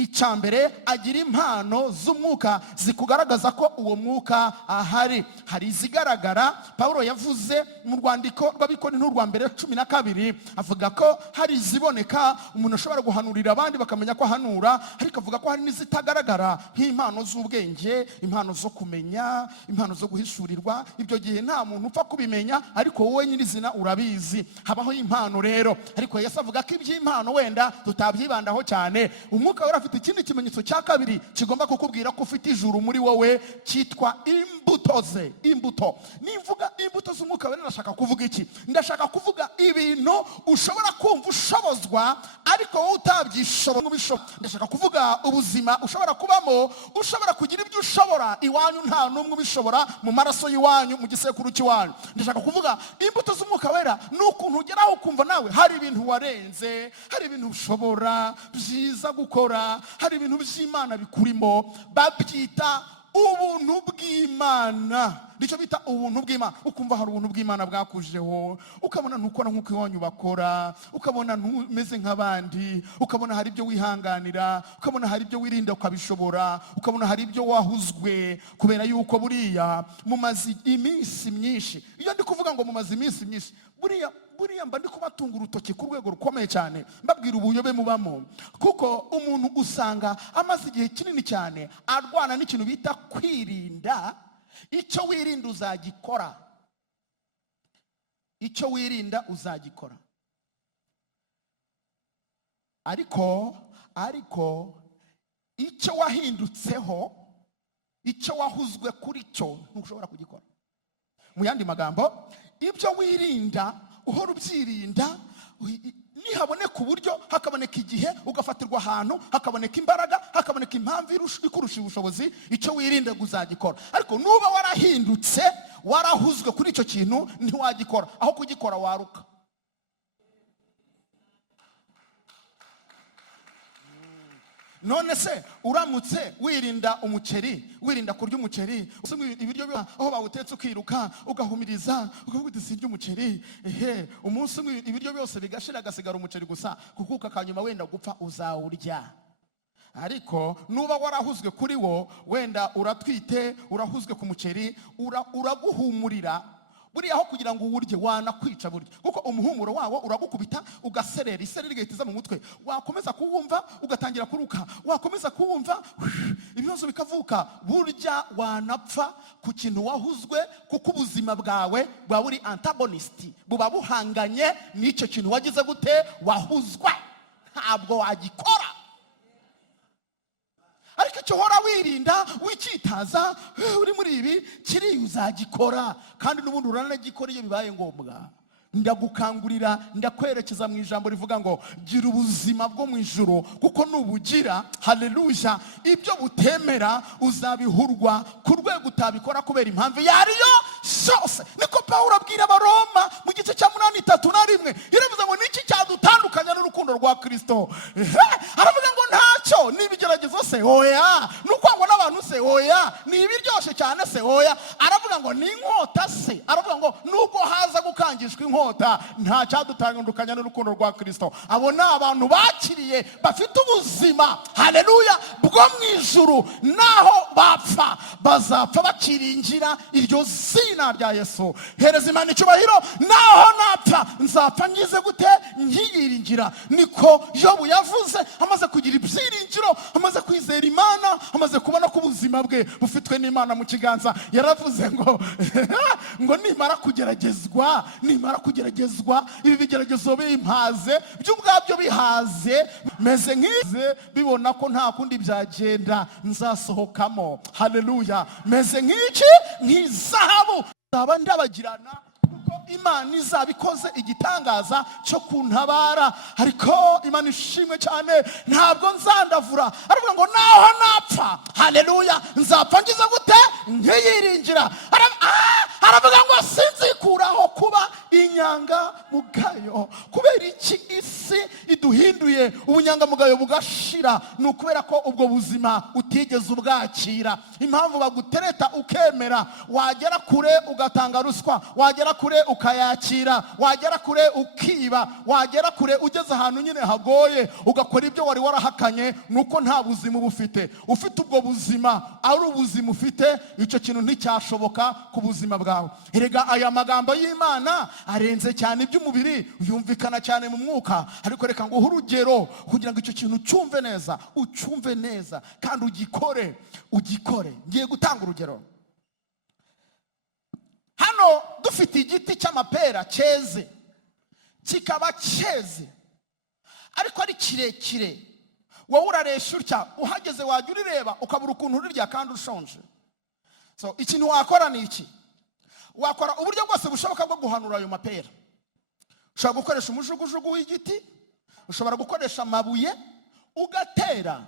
icya mbere agira impano z'umwuka zikugaragaza ko uwo mwuka ahari. Hari izigaragara Pawulo yavuze mu rwandiko rw'Abikorinto rwa mbere 12, avuga ko hari iziboneka umuntu ashobora guhanurira abandi bakamenya ko ahanura, ariko avuga ko hari n'izitagaragara nk'impano z'ubwenge, impano zo kumenya, impano zo guhishurirwa. Ibyo gihe nta muntu upfa kubimenya, ariko wowe nyirizina urabizi. Habaho impano rero, ariko Yesu avuga ko iby'impano wenda tutabyibandaho cyane. Umwuka wera afite ikindi kimenyetso cya kabiri kigomba kukubwira ko ufite ijuru muri wowe, cyitwa imbuto ze. Imbuto, nimvuga imbuto z'umwuka wera ndashaka kuvuga iki? Ndashaka kuvuga ibintu ushobora kumva ushobozwa ariko wowe utabyishobora. Ndashaka kuvuga ubuzima ushobora kubamo, ushobora kugira ibyo ushobora iwanyu nta n'umwe ubishobora mu maraso y'iwanyu, mu gisekuru cy'iwanyu. Ndashaka kuvuga imbuto z'umwuka wera ni ukuntu ugeraho ukumva nawe hari ibintu warenze, hari ibintu ushobora byiza gukora, hari ibintu by'Imana bikurimo. Babyita ubuntu bw'Imana. Nicyo bita ubuntu bw'Imana. Ukumva hari ubuntu bw'Imana bwakujeho, ukabona ntukora nk'uko iwanyu bakora, ukabona ntumeze nk'abandi, ukabona hari ibyo wihanganira, ukabona hari ibyo wirinda ukabishobora, ukabona hari ibyo wahuzwe kubera yuko buriya mumaze iminsi myinshi. Iyo ndi kuvuga ngo mumaze iminsi myinshi, buriya mba ndi kubatunga urutoki ku rwego rukomeye cyane, mbabwira ubuyobe mubamo. Kuko umuntu usanga amaze igihe kinini cyane arwana n'ikintu bita kwirinda. Icyo wirinda uzagikora, icyo wirinda uzagikora. Ariko icyo wahindutseho, icyo wahuzwe kuri cyo ntushobora kugikora. Mu yandi magambo, ibyo wirinda uhora ubyirinda, nihaboneka uburyo, hakaboneka igihe ugafatirwa ahantu, hakaboneka imbaraga, hakaboneka impamvu ikurusha ubushobozi, icyo wirinda uzagikora. Ariko nuba warahindutse, warahuzwe kuri icyo kintu, ntiwagikora. Aho kugikora waruka. None se uramutse wirinda umuceri, wirinda kurya umuceri, ibiryo aho bawutetse ukiruka ugahumiriza ukavuga uti sinjye umuceri, umunsi ibiryo byose bigashira agasigara umuceri gusa, kukuka kanyuma wenda gupfa uzawurya. Ariko nuba warahuzwe kuri wo, wenda uratwite, urahuzwe ku muceri, uraguhumurira. Buriya aho kugira ngo uwurye wanakwica burya, kuko umuhumuro wawo uragukubita ugaserera, isereri igahita mu mutwe. Wakomeza kuwumva ugatangira kuruka, wakomeza kuwumva ibibazo bikavuka. Burya wanapfa ku kintu wahuzwe, kuko ubuzima bwawe bwa buri antagonist, buba buhanganye n'icyo kintu wagize gute, wahuzwa. Ntabwo wagikora. Ariko icyo uhora wirinda, wikitaza, uri muri ibi, kiri uzagikora. Kandi n'ubundi uranagikora iyo bibaye ngombwa. Ndagukangurira, ndakwerekeza mu ijambo rivuga ngo gira ubuzima bwo mu ijuru, kuko nubugira, haleluya, ibyo butemera uzabihurwa ku rwego utabikora kubera impamvu yariyo cyose. Niko Pawulo abwira Abaroma mu gice cya 8:31, iravuze ngo niki cyadutandukanya n'urukundo rwa Kristo? Aravuga ngo ntacyo. N'ibigeragezo se oya, n'ukwangwa n'abantu se oya, n'ibiryoshe cyane se oya. Aravuga ngo n'inkota se, aravuga ngo nubwo haza gukangishwa inkota, nta cyadutandukanya n'urukundo rwa Kristo. Abo ni abantu bakiriye, bafite ubuzima, haleluya, bwo mu ijuru. Naho bapfa, bazapfa bakiringira iryo zina rya Yesu. Hereza Imana icyubahiro. Naho napfa, nzapfa ngize gute? Nkiyiringira. Niko Yobu yavuze, amaze kugira ibyiringiro, amaze kwizera Imana, amaze kubona ko ubuzima bwe bufitwe n'Imana mu kiganza. Yaravuze ngo ngo nimara kugeragezwa, ibi bigeragezo bimpaze, by'ubwabyo bihaze, meze nk'ize, bibona ko nta kundi byagenda, nzasohokamo. Haleluya. Meze nk'iki, nk'izahabu, nzaba ndabagirana, kuko Imana izabikoze igitangaza cyo kuntabara. Ariko Imana ishimwe cyane, ntabwo nzandavura. Aravuga ngo naho napfa, haleluya, nzapfa ngize gute? Nkiyiringira. Aravuga ngo sinzikuraho kuba inyanga mugayo. Kubera iki isi kiguhinduye ubunyangamugayo bugashira, ni ukubera ko ubwo buzima utigeze ubwakira. Impamvu bagutereta ukemera, wagera kure ugatanga ruswa, wagera kure ukayakira, wagera kure ukiba, wagera kure ugeze ahantu nyine hagoye ugakora ibyo wari warahakanye, nuko nta buzima uba ufite. Ufite ubwo buzima ari ubuzima ufite, icyo kintu nticyashoboka ku buzima bwawe. Erega aya magambo y'Imana arenze cyane iby'umubiri, yumvikana cyane mu mwuka. Ariko reka nguhe urugero kugira ngo icyo kintu ucyumve neza, ucyumve neza kandi ugikore. Ngiye gutanga urugero. Hano dufite igiti cy'amapera cyeze, kikaba cyeze ariko ari kirekire. Wowe uraresha utya, uhageze wajya urireba ukabura ukuntu urirya kandi ushonje. So ikintu wakora ni iki? Wakora uburyo bwose bushoboka bwo guhanura ayo mapera. Ushobora gukoresha umujugujugu w'igiti, ushobora gukoresha amabuye ugatera.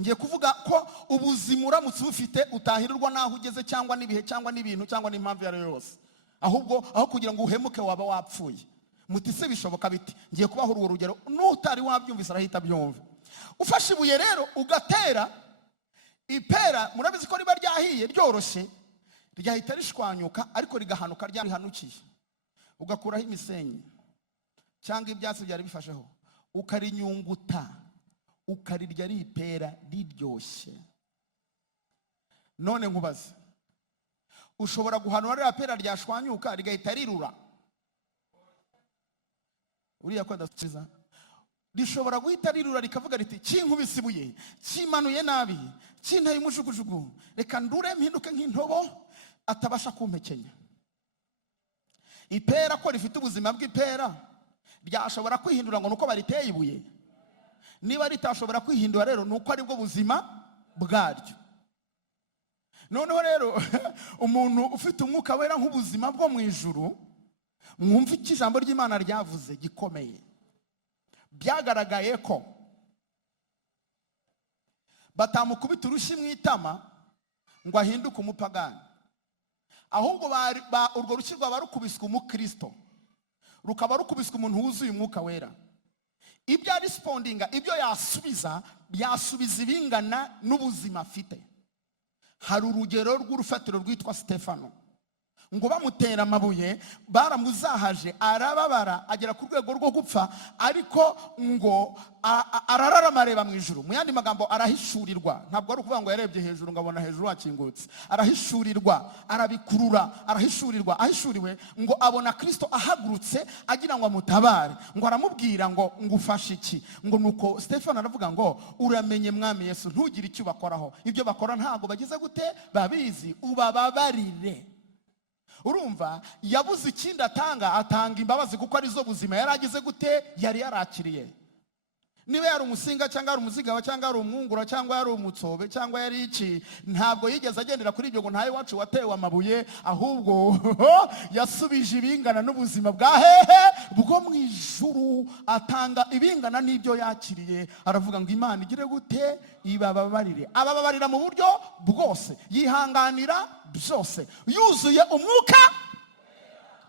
Ngiye kuvuga ko ubuzima uramutse bufite utahirirwa naho ugeze, cyangwa n'ibihe, cyangwa n'ibintu, cyangwa n'impamvu yari yose. Ahubwo aho kugira ngo uhemuke waba wapfuye. Muti se bishoboka biti? Ngiye kubaho urwo rugero, n'utari wabyumvise arahita byumva. Ufashe ibuye rero ugatera, ipera murabizi ko riba ryahiye ryoroshye, ryahita rishwanyuka ariko rigahanuka ryarihanukiye. Ugakuraho imisenyi cyangwa ibyatsi byari bifasheho, ukarinyunguta, ukarirya ari ipera riryoshye. None nkubaze, ushobora guhanura rya pera ryashwanyuka rigahita rirura? Uriya ko ndasubiza, rishobora guhita rirura rikavuga riti kinkubise ibuye, kimanuye nabi, kintaye umujugujugu, reka ndure mpinduke nk'intobo atabasha kumpekenya. Ipera ko rifite ubuzima bw'ipera ryashobora kwihindura ngo nuko bariteye ibuye? Niba ritashobora kwihindura rero nuko ari bwo buzima bwaryo. Noneho rero umuntu ufite umwuka wera nk'ubuzima bwo mu ijuru, mwumva iki ijambo ry'Imana ryavuze gikomeye. Byagaragaye ko batamukubita urushyi mu itama ngo ahinduke umupagani, ahubwo urwo rushyi rwaba rukubiswe umukristo, rukaba rukubiswe umuntu wuzuye umwuka wera. Ibyo respondinga, ibyo yasubiza ibingana n'ubuzima afite. Hari urugero rw'urufatiro rwitwa Stefano, ngo bamutera amabuye baramuzahaje, arababara agera ku rwego rwo gupfa, ariko ngo arararama areba mu ijuru. Mu yandi magambo arahishurirwa. Ntabwo ari ukuvuga ngo yarebye hejuru ngo abona hejuru hakingutse. Arahishurirwa, arabikurura, arahishurirwa. Ahishuriwe ngo abona Kristo ahagurutse agira ngo amutabare, ngo aramubwira ngo ngufashe iki? Ngo nuko Stefano aravuga ngo uramenye Mwami Yesu, ntugire icyo bakoraho. Ibyo bakora ntago bagize gute babizi, ubababarire. Urumva, yabuze ikindi atanga imbabazi kuko arizo buzima yari agize gute, yari yarakiriye. Niba yari umusinga cyangwa yari umuzigaba cyangwa yari umwungura cyangwa yari umutsobe cyangwa yari iki, ntabwo yigeze agendera kuri ibyo ngo ntaye wacu watewe amabuye, ahubwo yasubije ibingana n'ubuzima bwa hehe bwo mu ijuru, atanga ibingana n'ibyo yakiriye. Aravuga ngo Imana igire gute, ibababarire. Abababarira mu buryo bwose, yihanganira byose, yuzuye umwuka.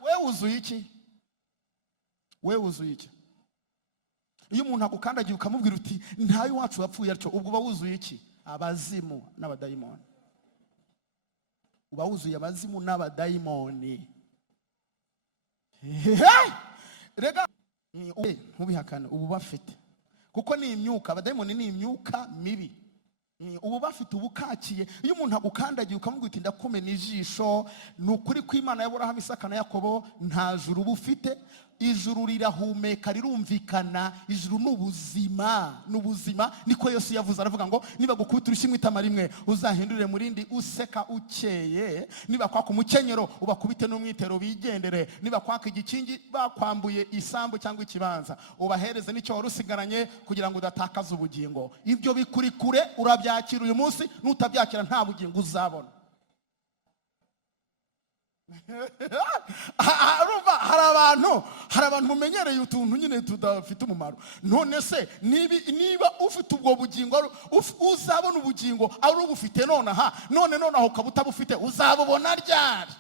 We wuzuye iki? We wuzuye iki? Iyo umuntu agukandagiye ukamubwira uti ntayo wacu wapfuye atyo, ubwo uba wuzuye iki? Abazimu n'abadayimoni. Uba wuzuye abazimu n'abadayimoni. Rega ntubihakane, ubu bafite, kuko ni imyuka. Abadayimoni ni imyuka mibi, ubu bafite ubukakiye. Iyo umuntu agukandagiye ukamubwira uti ndakumena ijisho, ni ukuri ko Imana ya Aburahamu, Isaka na Yakobo nta juru bufite. Ijuru rirahumeka, rirumvikana. Ijuru n'ubuzima, n'ubuzima. Niko Yesu yavuze, aravuga ngo niba gukubita urushyi mu itama rimwe uzahindurire mu rindi useka ukeye, niba kwaka umukenyero ubakubite n'umwitero bigendere, niba kwaka igikingi bakwambuye isambu cyangwa ikibanza ubahereze n'icyo wari usigaranye kugira ngo udatakaza ubugingo. Ibyo bikuri kure, urabyakira uyu munsi, n'utabyakira nta bugingo uzabona. hari abantu mumenyereye utuntu nyine tudafite umumaro. None se niba ufite ubwo bugingo, uzabona ubugingo ari ubufite nonaha, none ukaba utabufite, uzabubona ryari?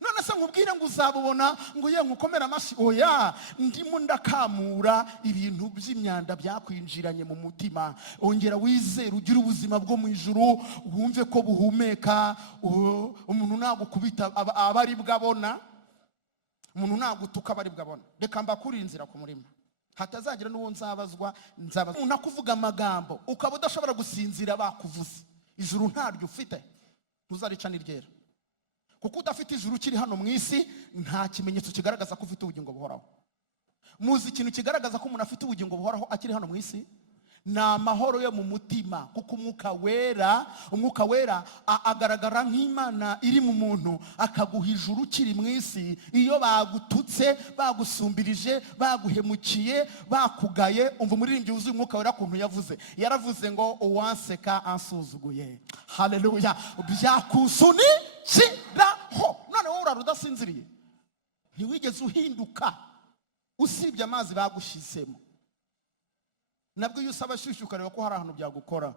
none se nkubwire ngo uzabubona ngo ye nkukomera amashyi? Oya, ndimo ndakamura ibintu by'imyanda byakwinjiranye mu mutima. Ongera wizere, ugire ubuzima bwo mu ijuru, wumve ko buhumeka. Umuntu nagukubita aba ari bwabona, umuntu nagutuka aba ari bwabona. Reka mbakuri inzira ku murima, hatazagira n'uwo nzabazwa. Umuntu akuvuga amagambo ukaba udashobora gusinzira bakuvuze, ijuru ntaryo ufite, ntuzarica n'iryera. Kuko udafite ijuru kiri hano mu isi, nta kimenyetso kigaragaza ko ufite ubugingo buhoraho. Muzi ikintu kigaragaza ko umuntu afite ubugingo buhoraho akiri hano mu isi? Ni amahoro yo mu mutima. Kuko umwuka wera agaragara nk'Imana iri mu muntu, akaguha ijuru ukiri mu isi. Iyo bagututse, bagusumbirije, baguhemukiye, bakugaye, umva umuririmbyi wuzuye umwuka wera kuntu yavuze. Yaravuze ngo uwanseka ansuzuguye, haleluya, byakusunikiraho. None wowe urara udasinziriye, ntiwigeze uhinduka usibye amazi bagushyizemo. Nabwo iyo usaba shyushyu ukareba ko hari ahantu byagukora,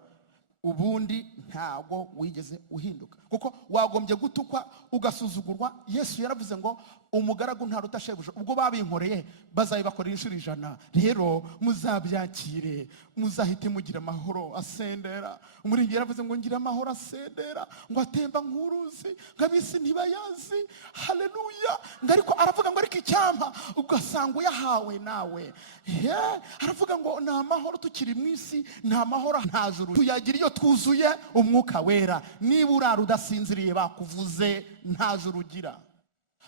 ubundi ntago wigeze uhinduka. Kuko wagombye gutukwa ugasuzugurwa. Yesu yaravuze ngo umugaragu ntaruta shebuja. Ubwo babinkoreye bazayibakorera inshuro 100. Rero muzabyakire, muzahite mugira amahoro asendera. Umuririmbyi yaravuze ngo ngira amahoro asendera, ngo atemba nk'uruzi, ngabisi ntibayazi, haleluya. Ariko aravuga ngo ariko icyampa ugasanga uyahawe nawe. Aravuga ngo nta mahoro tukiri mu isi, nta mahoro, nta juru tuyagira iyo twuzuye umwuka wera. Niba urara udasinziriye bakuvuze, nta juru ugira.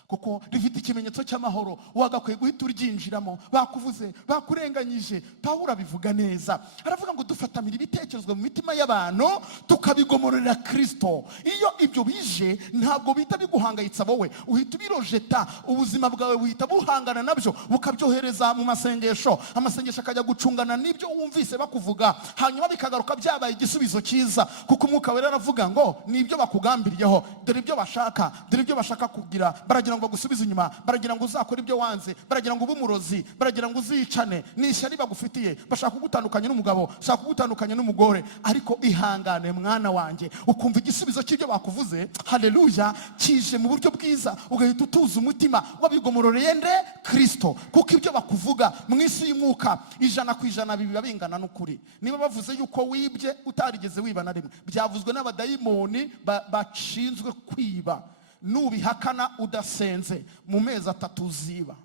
Kuko rifite ikimenyetso cy'amahoro, wagakwiye guhita uryinjiramo. Bakuvuze, bakurenganyije, Pawulo abivuga neza. Aravuga ngo dufatamira ibitekerezo mu mitima y'abantu tukabigomorera Kristo. Iyo ibyo bije ntabwo bita biguhangayitsa wowe, uhita ubirojeta. Ubuzima bwawe buhita buhangana nabyo, bukabyohereza mu masengesho. Amasengesho akajya gucungana n'ibyo wumvise bakuvuga, hanyuma bikagaruka byabaye igisubizo cyiza. Kuko umwuka wera aravuga ngo nibyo bakugambiriyeho, dore ibyo bashaka, dore ibyo bashaka kugira. Baragira ngo bagusubize inyuma, baragira ngo uzakore ibyo wanze, baragira ngo ube umurozi, baragira ngo uzicane. Ni ishyari bagufitiye, bashaka kugutandukanya n'umugabo, bashaka kugutandukanya n'umugore. Ariko ihangane mwana wanjye, ukumva igisubizo cy'ibyo bakuvuze, haleluya, kije mu buryo bwiza, ugahita utuza umutima, wabigomororeye nde? Kristo. Kuko ibyo bakuvuga mu isi y'umwuka 100% biba bingana n'ukuri. Niba bavuze yuko wibye utarigeze wiba na rimwe, byavuzwe n'abadayimoni bashinzwe kwiba. Nubihakana udasenze, mu mezi 3 uziba.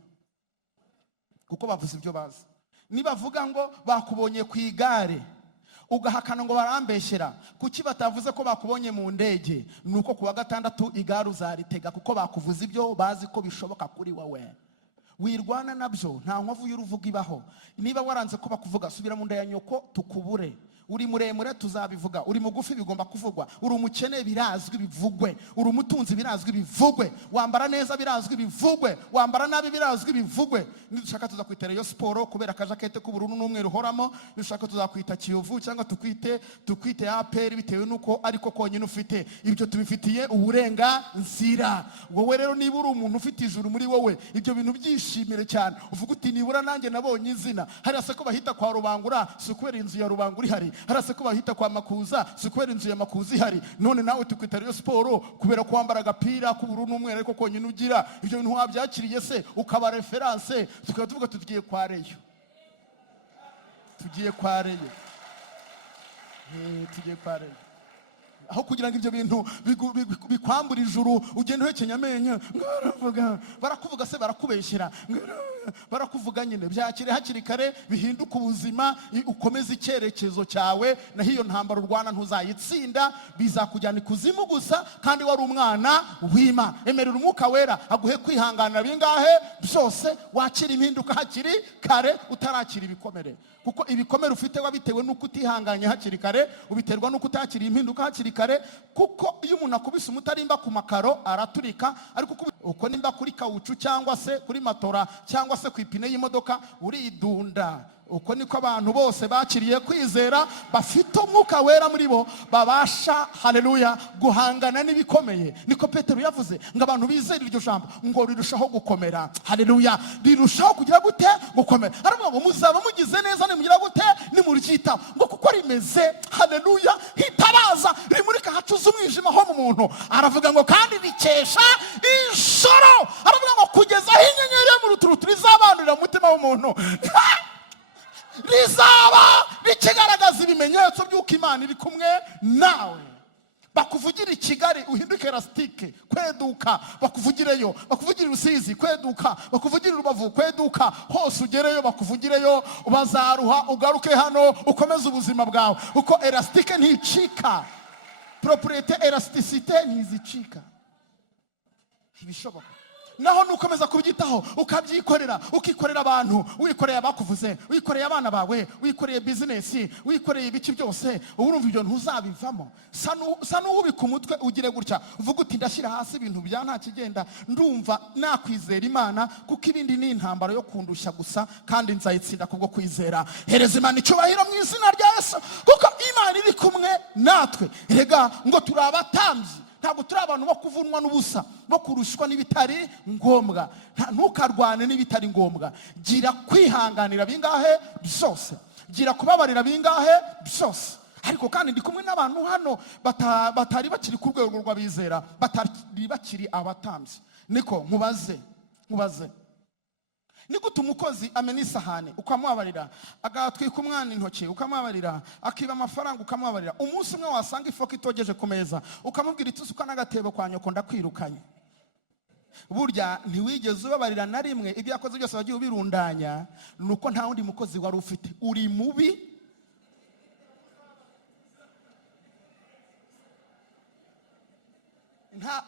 Kuko bavuze ibyo bazi. Nibavuga ngo bakubonye ku igare, ugahakana ngo barambeshyera, kuki batavuze ko bakubonye mu ndege? Nuko kuwa 6 igare uzaritega, kuko bakuvuze ibyo bazi ko bishoboka kuri wowe. Wirwana nabyo, nta nkovu y'uruvuga ibaho. Niba waranze ko bakuvuga, subira mu nda ya nyoko tukubure. Uri muremure tuzabivuga, uri mugufi bigomba kuvugwa, uri umukene birazwi bivugwe, uri umutunzi birazwi bivugwe, wambara neza birazwi bivugwe, wambara nabi birazwi bivugwe. Nidushaka tuzakwita Rayon Sport kubera akajakete k'ubururu n'umweru horamo, nidushaka tuzakwita Kiyovu cyangwa tukwite APR bitewe nuko ariko konyine ufite. Ibyo tubifitiye uburenganzira. Wowe rero niba uri umuntu ufite ijuru muri wowe, ibyo bintu byishimire cyane. Uvuga uti nibura nanjye nabonye izina. Hari se ko bahita kwa Rubangura, si kubera inzu ya Rubangura ihari. Harase ko bahita kwa Makuza, si kubera inzu ya Makuza ihari. None nawe tukwita Rayon Sport kubera ko wambara agapira k'ubururu n'umweru ariko konyine ugira. Ibyo bintu wabyakiriye se ukaba reference, tukaba tuvuga tugiye kwa Rayon. Tugiye kwa Rayon. Tugiye kwa Rayon. Aho kugira ngo ibyo bintu bikwambura ijuru ugenda uhekenya amenyo, barakuvuga se barakubeshyera, barakuvuga nyine. Byakire hakiri kare, bihinduka ubuzima, ukomeze icyerekezo cyawe, naho iyo ntambara urwana ntuzayitsinda, bizakujyana ikuzimu gusa. Kandi wari umwana w'Imana. Emerera umwuka wera aguhe kwihanganira bingahe byose, wakira impinduka hakiri kare utarakira ibikomere. Kuko ibikomere ufite wabitewe nuko utihanganye hakiri kare, ubiterwa nuko utakiriye impinduka hakiri kare. Kuko iyo umuntu akubise umutarimba ku makaro araturika, ariko uko nimba kuri kawucu cyangwa se kuri matora cyangwa se ku ipine y'imodoka uridunda. Uko niko abantu bose bakiriye kwizera, bafite umwuka wera muri bo, babasha, haleluya, guhangana n'ibikomeye. Niko Petero yavuze ngo abantu bizera iryo jambo ngo rirushaho gukomera, haleluya, rirushaho kugira gute? Gukomera. Aravuga ngo muzaba mugize neza nimugira gute? Nimuryitaho, ngo kuko rimeze, haleluya, hitabaza rimurika hacuza umwijima ho mu w'umuntu aravuga ngo kandi bikesha ijoro, aravuga ngo kugeza aho inyenyeri yo mu ruturuturu izabandurira mu mutima w'umuntu rizaba rikigaragaza ibimenyetso by'uko Imana iri kumwe nawe. Bakuvugira i Kigali uhinduke elasitike kweduka, bakuvugireyo. Bakuvugire i Rusizi kweduka, bakuvugire i Rubavu kweduka, hose ugereyo bakuvugireyo. Bazaruha ugaruke hano ukomeze ubuzima bwawe, uko elasitike nticika, propriete elasticite ntizicika. Ibishoboka naho nukomeza kubyitaho, ukabyikorera, ukikorera abantu, wikoreye abakuvuze, wikoreye abana bawe, wikoreye business, wikoreye ibiki byose, urumva ibyo ntuzabivamo. Sa n'ubika umutwe ugire gutya uvuga uti ndashyira hasi ibintu bya nta kigenda, ndumva nakwizera Imana kuko ibindi ni intambara yo kundushya gusa, kandi nzayitsinda kubwo kwizera. Hereza Imana icyubahiro mu izina rya Yesu, kuko Imana iri kumwe natwe. Erega ngo turi abatambyi, ntabwo turi abantu bo kuvunwa n'ubusa, bo kurushwa n'ibitari ngombwa. Ntukarwane n'ibitari ngombwa. Gira kwihanganira bingahe byose, gira kubabarira bingahe byose. Ariko kandi ndi kumwe n'abantu hano batari bakiri ku rwego rw'abizera, batari bakiri abatambyi. Niko nkubaze ni gute umukozi amena isahani ukamubabarira, agatwika umwana intoki ukamubabarira, akiba amafaranga ukamubabarira, umunsi umwe wasanga ifoka itogeje ku meza ukamubwira iti usuka n'agatebo kwa nyoko ndakwirukanye? Burya ntiwigeze ubabarira na rimwe, ibyo yakoze byose wagiye ubirundanya, nuko nta wundi mukozi wari ufite. Uri mubi,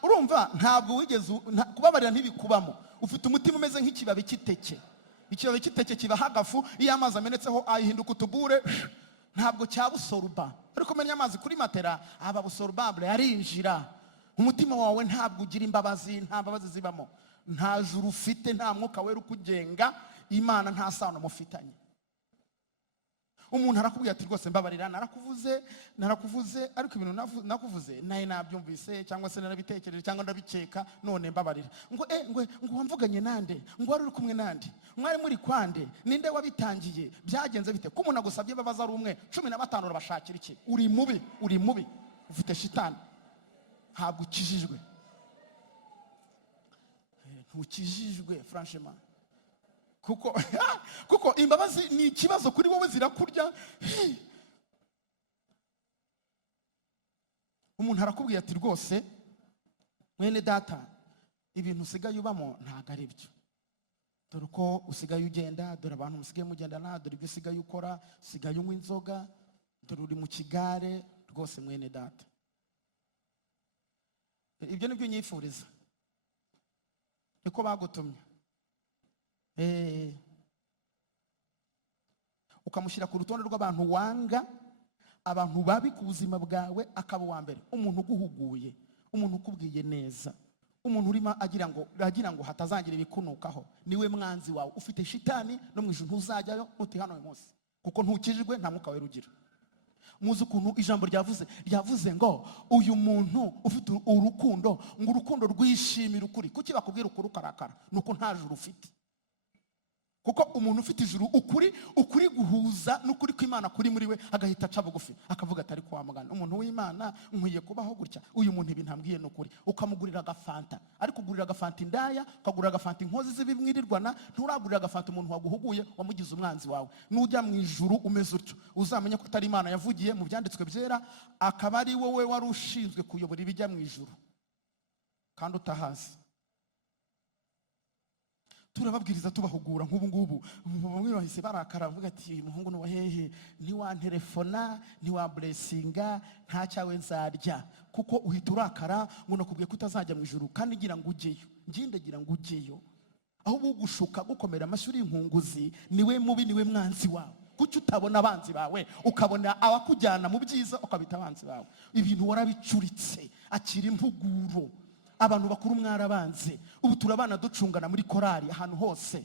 urumva ntabwo wigeze kubabarira, ntibikubamo. Ufite umutima umeze nk'ikibabi cy'iteke. Ikibabi cy'iteke kiba hagafu, iyo amazi amenetseho ayihinduka utubure, ntabwo cyabusoruba. Ariko menya amazi kuri matera aba busorubable, arinjira. Umutima wawe ntabwo ugira imbabazi, nta mbabazi zibamo. Nta juru ufite, nta mwuka wera ukugenga, Imana nta sano mufitanye. Umuntu arakubwira ati rwose mbabarira, narakuvuze ariko ibintu nakuvuze naye nabyumvise, cyangwa se narabitekereje, cyangwa ndabikeka, none mbabarira. Ngo wamvuganye nande? Ngo wari uri kumwe nande? Mwari muri kwande? Ninde wabitangiye? Byagenze bite? Ko umuntu agusabye babaza ari umwe, 15 urabashakira iki? Uri mubi, ufite shitani, ntabwo ukijijwe. Ntukijijwe franchement. Kuko imbabazi ni ikibazo kuri wowe, zirakurya. Umuntu arakubwiye ati rwose mwene data, ibintu usigaye ubamo ntabwo ari byo. Dore uko usigaye ugenda, dore abantu musigaye mugendana, dore ibyo usigaye ukora, usigaye unywa inzoga, dore uri mu kigare, rwose mwene data. Ibyo nibyo nyifuriza, niko bagutumye. Ukamushyira ku rutonde rw'abantu wanga, abantu babi ku buzima bwawe, akaba uwa mbere. Umuntu uguhuguye, umuntu ukubwiye neza, umuntu urimo agira ngo hatazagira ibikunukaho, niwe mwanzi wawe. Ufite shitani, no mu ijuru ntuzajyayo, uti hano uyu munsi, kuko ntukijijwe, nta mwuka wera ugira. Muzi ukuntu ijambo ryavuze ngo uyu muntu ufite urukundo, ngo urukundo rwishimira ukuri. Kuki bakubwira ukuri ukarakara? Nuko nta juru ufite. Kuko umuntu ufite ijuru, ukuri guhuza n'ukuri kw'Imana kuri muri we, agahita aca bugufi akavuga ati ariko wamugana umuntu w'Imana, nkwiye kubaho gutya, uyu muntu ibintu ambwiye n'ukuri. Ukamugurira agafanta, ariko ugurira agafanta indaya, ukagurira agafanta inkozi z'ibimwirirwana, nturagurira agafanta umuntu waguhuguye, wamugize umwanzi wawe. Nujya mu ijuru umeze utyo, uzamenye ko atari Imana yavugiye mu byanditswe byera, akaba ari wowe wari ushinzwe kuyobora ibijya mu ijuru kandi utahazi. Turababwiriza tubahugura nk'ubu ngubu, bamwe bahise barakara bavuga ati uyu muhungu nuwa hehe, ntiwantelefona, ntiwablesinga, nta cyawe nzarya. Kuko uhita urakara ngo nakubwiye ko utazajya mu ijuru, kandi ngira ngo ujyeyo. Ngira ngo ujyeyo, aho bugushuka gukomera amashuri y'inkunguzi, niwe mubi, niwe mwanzi wawe. Kuki utabona abanzi bawe, ukabona abakujyana mu byiza ukabita abanzi bawe? Ibintu warabicuritse. Akira impuguro. Abantu bakuru mwarabanze, ubu turabana ducungana muri korari ahantu hose.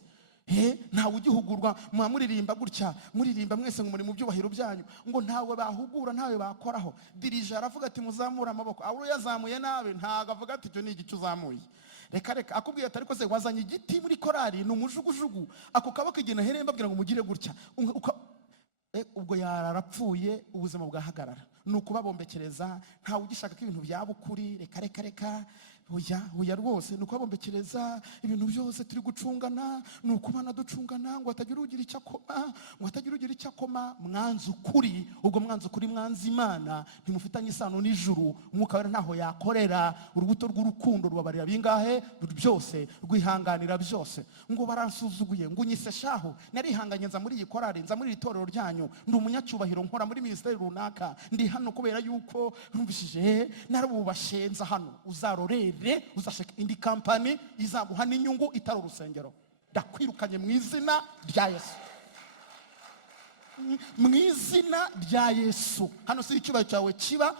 Ntawe ugihugurwa, muririmba gutya, muririmba mwese ngo muri mu byubahiro byanyu, ngo ntawe bahugura, ntawe bakoraho. Dirije aravuga ati muzamura amaboko. Abo yazamuye nawe ntago avuga ati cyo ni igice uzamuye. Reka akubwiye ati ariko se wazanye igiti muri korari, ni umujugujugu, ako kaboko igena heremba abwira ngo mugire gutya. Ubwo yararapfuye, ubuzima bwahagarara. ni ukubabombekereza. Ntawe ugishaka ko ibintu byaba ukuri, reka oya rwose ni ukubabombekereza. Ibintu byose turi gucungana, ni ukubana ducungana, ngo hatagira ugira icyo akoma, mwanze ukuri. Ubwo mwanze ukuri mwanze Imana, ntimufitanye isano n'ijuru. Umwuka wera ntaho yakorera. Urubuto rw'urukundo rubabarira bingahe byose, rwihanganira byose. Ngo baransuzuguye, ngo unyise shaho, narihanganye nza muri iyi korari, nza muri iri torero ryanyu, ndi umunyacyubahiro, nkora muri minisiteri runaka, ndi hano kubera yuko numvishije narabubashenza hano. Uzarorere, uzashaka indi kampani izaguha n'inyungu itari urusengero. Ndakwirukanye mu izina rya Yesu, mu izina rya Yesu. Hano si icyubahiro cyawe kiba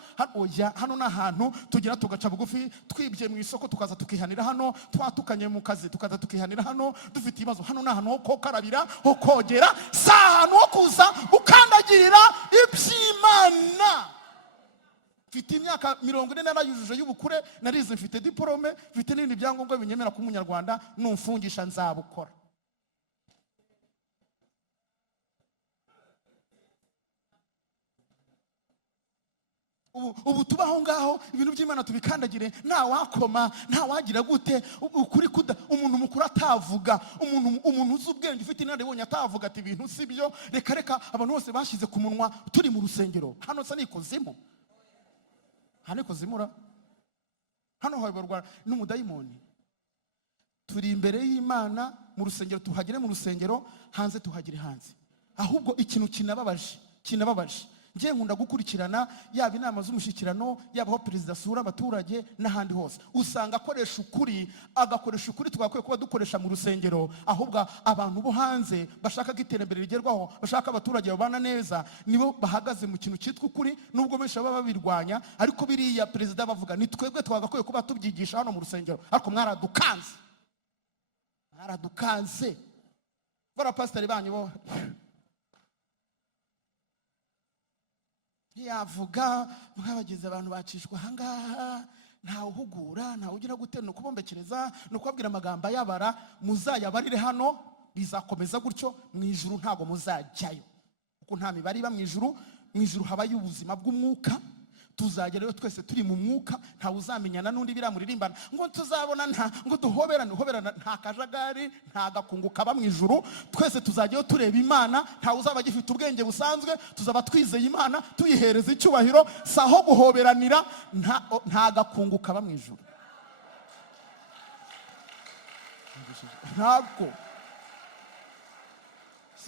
hano n'ahantu tugira tugaca bugufi, twibye mu isoko tukaza tukihanira hano, twatukanye mu kazi tukaza tukihanira hano, dufite ibibazo hano n'ahantu ho kokarabira, ho kogera, si ahantu ho kuza ukandagirira iby'Imana. Mfite imyaka 40 narayujuje y'ubukure, narize, mfite diplome, mfite n'ibindi byangombwa binyemera ko umunyarwanda, numfungisha nzabukora. Ubu tubaho ngaho ibintu by'Imana tubikandagire, nta wakoma, nta wagira gute, ukuri kuda, umuntu mukuru atavuga, umuntu uzi ubwenge ufite inararibonye atavuga ati ibintu sibyo, reka abantu bose bashyize ku munwa. Turi mu rusengero hano, sa nikuzimu, hano ikozimura, hano hayoborwa n'umudayimoni. Turi imbere y'Imana mu rusengero, tuhagire mu rusengero, hanze tuhagire hanze. Ahubwo ikintu kinababaje, ngiye nkunda gukurikirana yaba inama z'umushyikirano, yaba aho perezida asura abaturage n'ahandi hose, usanga agakoresha ukuri twakwiye kuba dukoresha mu rusengero. Ahubwo abantu bo hanze bashaka ko iterambere rigerwaho, bashaka abaturage babana neza, nibo bahagaze mu kintu cyitwa ukuri, nubwo benshi baba babirwanya. Ariko biriya perezida bavuga ni twebwe twagakwiye kuba tubyigisha hano mu rusengero, ariko mwaradukanze. Bara pasiteri banyu bo ntiyavuga, mwabageze abantu bacishwa ahangaha, ntawe uhugura, ntawe ugira gute, ni ukubombekereza, ni ukubabwira amagambo ayabara. Muzayabarire hano, bizakomeza gutyo. Mu ijuru ntabwo muzajyayo, kuko nta mibare iba mu ijuru. Mu ijuru habayo ubuzima bw'umwuka. Tuzagerayo twese turi mu mwuka, ntawe uzamenyana n'undi biramuririmbana ngo tuzabona, ngo duhoberane, nta kajagari, nta gakungu kaba mu ijuru. Twese tuzajyayo tureba Imana, ntawe uzaba agifite ubwenge busanzwe, tuzaba twizeye Imana, tuyihereza icyubahiro. Si aho guhoberanira, nta gakungu kaba mu ijuru. Ntabwo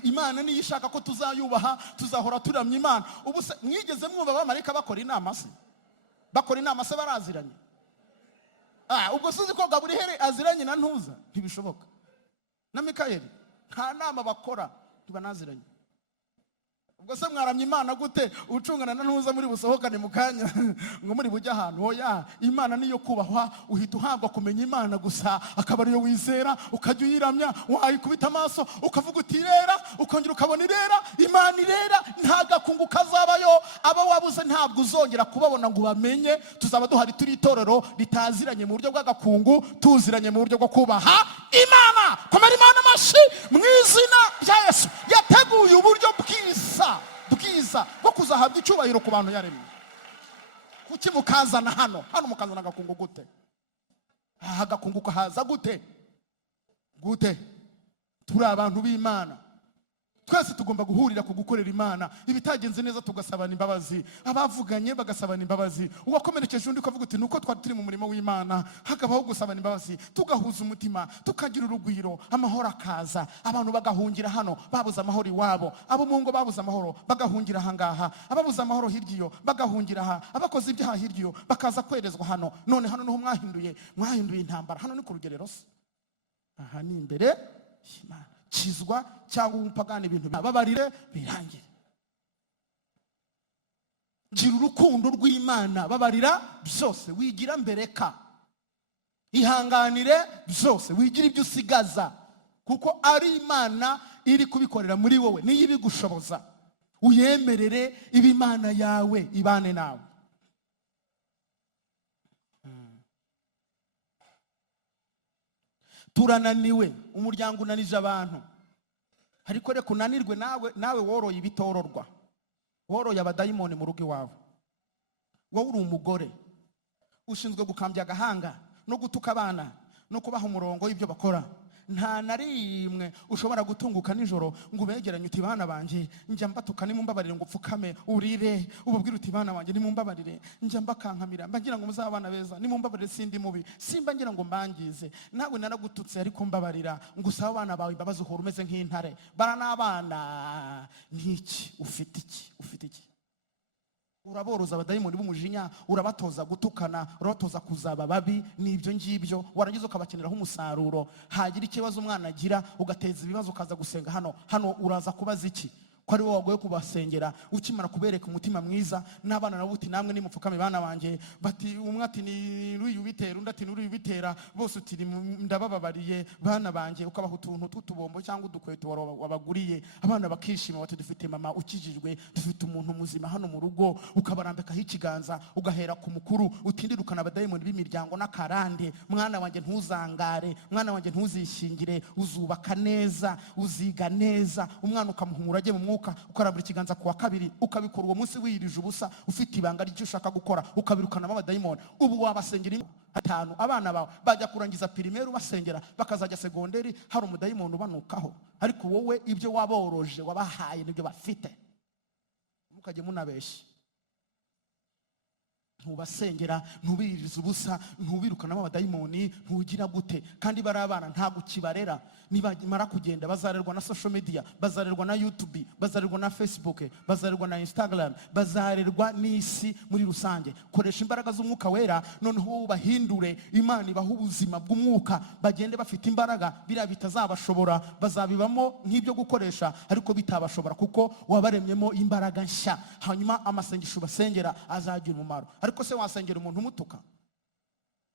Imana niyo ishaka ko tuzayubaha, tuzahora turamya Imana. Ubu se mwigeze mwumva abamarayika bakora inama se? Baraziranye? Ubwo suzi ko Gaburiyeli aziranye na Ntuza? Ntibishoboka. Na Mikayeli nta nama bakora, ntibanaziranye. Ubwo se mwaramya Imana gute ucungana na Ntuza muri busohokane mu kanya ngo muri bujya ahantu? Oya, Imana niyo kubahwa. Uhita uhabwa kumenya Imana gusa, akaba ariyo wizera, ukajya uyiramya, wayikubita amaso ukavuga uti irera, ukongera ukabona irera. Imana irera, nta gakungu kazabayo. Aba wabuze ntabwo uzongera kubabona ngo bamenye. Tuzaba duhari, turi itorero ritaziranye mu buryo bw'agakungu, tuziranye mu buryo bwo kubaha Imana. Komera Imana amashyi mu izina rya Yesu. Yateguye uburyo bwiza bwo kuzahabwa icyubahiro ku bantu yaremye. Kuki mukazana hano mukazana agakungu gute? Agakungu kahaza gute? Turi abantu b'Imana, twese tugomba guhurira ku gukorera Imana. Ibitagenze neza tugasabana imbabazi, abavuganye bagasabana imbabazi, uwakomerekeje undi ukavuga uti nuko twari turi mu murimo w'Imana, hakabaho gusabana imbabazi, tugahuza umutima, tukagira urugwiro, amahoro akaza. Abantu bagahungira hano babuze amahoro iwabo, abo mu ngo babuze amahoro bagahungira ahangaha, ababuze amahoro hirya iyo bagahungira aha, abakoze ibyaha hirya iyo bakaza kwerezwa hano. None hano niho mwahinduye intambara. Hano ni ku rugerero se? Aha ni imbere y'Imana. Kizwa cyangwa umupagani, ibintu babarire birangire. Gira urukundo rw'Imana, babarira byose, wigira mbereka, ihanganire byose, wigira ibyo usigaza, kuko ari Imana iri kubikorera muri wowe, niyo ibigushoboza. Uyemerere iba Imana yawe ibane nawe. Turananiwe, umuryango unanije abantu, ariko reka unanirwe nawe woroye ibitororwa, woroye abadayimoni mu rugo iwawe. wowe uri umugore ushinzwe gukambya agahanga no gutuka abana no kubaha umurongo w'ibyo bakora, nta na rimwe ushobora gutunguka nijoro ngo ubegeranye uti bana banjye njya mbatuka nimumbabarire, ngo upfukame urire ubabwire uti bana banjye nimumbabarire njya mbakankamira mbagira ngo muzabana beza nimumbabarire sindi mubi simba ngira ngo mbangize, nawe naragututse ariko mbabarira, ngo usaba abana bawe imbabazi uhora umeze nk'intare. Bara n'abana n'iki ufite iki? Uraboroza abadayimoni b'umujinya, urabatoza gutukana, urabatoza kuzaba babi, n'ibyo ngibyo warangiza ukabakeneraho umusaruro. Hagira ikibazo umwana agira ugateza ibibazo ukaza gusenga hano uraza kubaza iki? Ko ari wowe wagoye kubasengera ukimara kubereka umutima mwiza. N'abana nabo uti namwe nimupfukame bana banjye, bati umwe ati ni ruyu bitera, undi ati n'uruyu bitera, bose uti ndabababariye bana banjye, ukabaha utuntu tw'utubombo cyangwa udukweto wabaguriye, abana bakishima bati dufite mama ukijijwe, dufite umuntu muzima hano mu rugo, ukabarambikaho ikiganza ugahera ku mukuru utindirukana abadayimoni b'imiryango n'akarande. Mwana wanjye ntuzangare, mwana wanjye ntuzishingire, uzubaka neza, uziga neza. Umwana ukamuha umurage mu ukarambura ikiganza kuwa kabiri, ukabikora uwo munsi wirije ubusa, ufite ibanga ry'icyo ushaka gukora, ukabirukanamo abadayimoni. Ubu wabasengera 5 abana bawe bajya kurangiza primaire ubasengera, bakazajya segonderi hari umudayimoni ubanukaho, ariko wowe ibyo waboroje wabahaye nibyo bafite. Mukajye munabeshya, ntubasengera, ntubiririza ubusa, ntubirukanamo abadayimoni, ntugira gute, kandi bari abana ntabwo kibarera. Nibamara kugenda bazarerwa na social media, bazarerwa na YouTube, bazarerwa na Facebook, bazarerwa na Instagram, bazarerwa n'isi muri rusange. Koresha imbaraga z'umwuka wera, noneho ubahindure, Imana ibaha ubuzima bw'umwuka, bagende bafite imbaraga. Biriya bitazabashobora, bazabibamo nk'ibyo gukoresha ariko bitabashobora, kuko wabaremyemo imbaraga nshya. Hanyuma amasengesho basengera azagira umumaro. Ariko se wasengera umuntu umutuka?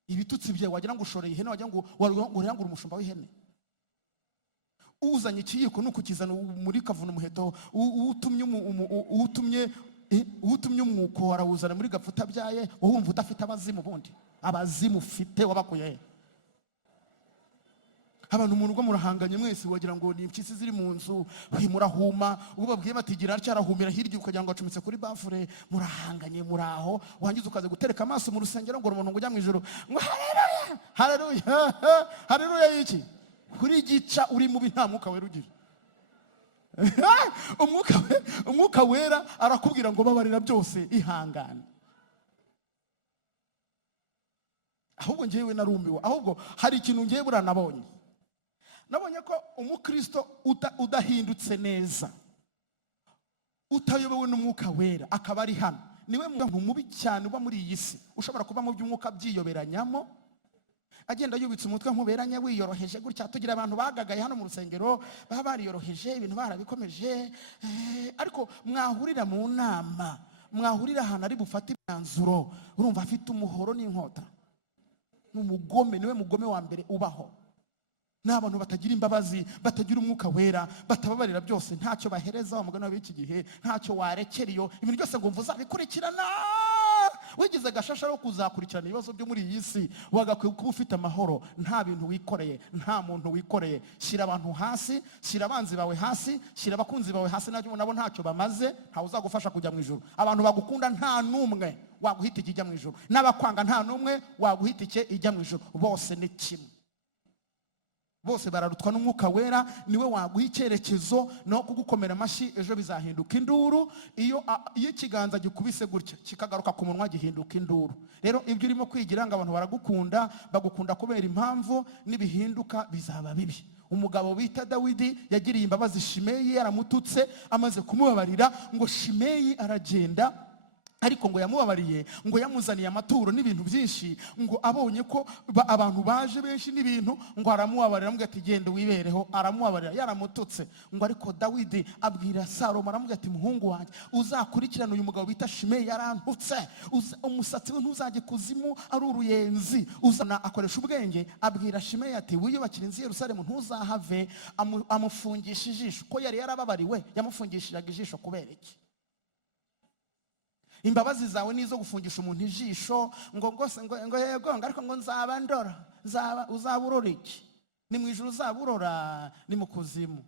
Ibitutsi bye wagira ngo ushoreye ihene, wagira ngo urangura umushumba w'ihene. Uzanye ikiyiko n'ukukizana muri kavuna umuheto, utumye umwuko warawuzana muri gapfuta byaye, wumva udafite abazimu. Bundi abazimu ufite wabakuye abantu mu rugo murahanganye mwese, wagira ngo ni impyisi ziri mu nzu, murahuma. Ubwo babwiye batigira cyarahumira hirya ukagira ngo acumitse kuri bafure, murahanganye muraho, wangiza ukaze gutereka amaso mu rusengero ngo umuntu ngo ujya mu ijuru ngo haleluya haleluya haleluya y'iki? Kuri gica uri mubi nta mwuka wera ugira. Umwuka wera arakubwira ngo babarira byose, ihangane. Ahubwo njyewe narumbiwe, ahubwo hari ikintu njyewe buranabonye. Nabonye ko umukristo udahindutse neza, utayobewe n'umwuka wera, akaba ari hano, niwe muntu mubi cyane uba muri iyi si. Ushobora kuba mu by'umwuka byiyoberanyamo, agenda yubitse umutwe nk'uberanye, wiyoroheje gutya. Tugira abantu bagagaye hano mu rusengero, baba bariyoroheje, ibintu barabikomeje, ariko mwahurira mu nama, mwahurira ahantu ari bufate imyanzuro, urumva afite umuhoro n'inkota. N'umugome, niwe mugome wa mbere ubaho. N'abantu batagira imbabazi, batagira umwuka wera, batababarira byose, ntacyo bahereza. Umugani w'iki gihe ntacyo warekera iyo ibintu byose ngo mvuza bikurikirana. Wigize gashasha ro kuzakurikirana ibibazo byo muri iyi si, wagakwiye kuba ufite amahoro, nta bintu wikoreye, nta muntu wikoreye. Shyira abantu hasi, shyira abanzi bawe hasi, shyira abakunzi bawe hasi, nabo ntacyo bamaze, ntawe uzagufasha kujya mu ijuru. Abantu bagukunda nta numwe waguhita ijya mu ijuru, n'abakwanga nta numwe waguhita ijya mu ijuru. Bose ni kimwe, bose bararutwa n'umwuka wera. Niwe waguha icyerekezo no kugukomera amashyi, ejo bizahinduka induru. Iyo ikiganza gikubise gutya kikagaruka ku munwa, gihinduka induru. Rero ibyo urimo kwigira ngo abantu baragukunda, bagukunda kubera impamvu, nibihinduka bizaba bibi. Umugabo bita Dawidi yagiriye imbabazi Shimeyi, yaramututse, amaze kumubabarira ngo Shimeyi aragenda, ariko ngo yamubabariye, ngo yamuzaniye amaturo n'ibintu byinshi, ngo abonye ko abantu baje benshi n'ibintu, ngo aramubabarira, aramubwira ati genda wibereho. Aramubabarira, yaramututse. Ngo ariko Dawidi abwira Salomo, aramubwira ati muhungu wanjye, uzakurikirana uyu mugabo bita Shimeyi, yarantutse, umusatsi we ntuzajye kuzimu ari uruyenzi. Uzana akoresha ubwenge, abwira Shimeyi ati wiyubakira inzu i Yerusalemu, ntuzahave. Amufungisha ijisho, ko yari yarababariwe, yamufungishiraga ijisho kubera iki? Imbabazi zawe nizo gufungisha umuntu ijisho, ngo yego, ariko ngo nzaba ndora. Uzaburora iki? Ni mu ijuru uzaburora, ni mu kuzimu.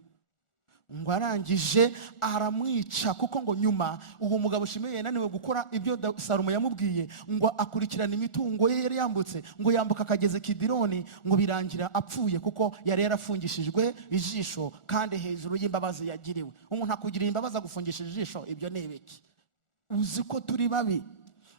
ngo arangije aramwica, kuko ngo nyuma uwo mugabo Shimeyi yananiwe gukora ibyo Salomo yamubwiye, ngo akurikirana imitungo ye yari yambutse, ngo yambuka akageze Kidironi, ngo birangira apfuye kuko yari yarafungishijwe ijisho kandi hejuru y'imbabazi yagiriwe. Umuntu akugiriye imbabazi agufungishije ijisho, ibyo ni ibiki? Uzi ko turi babi.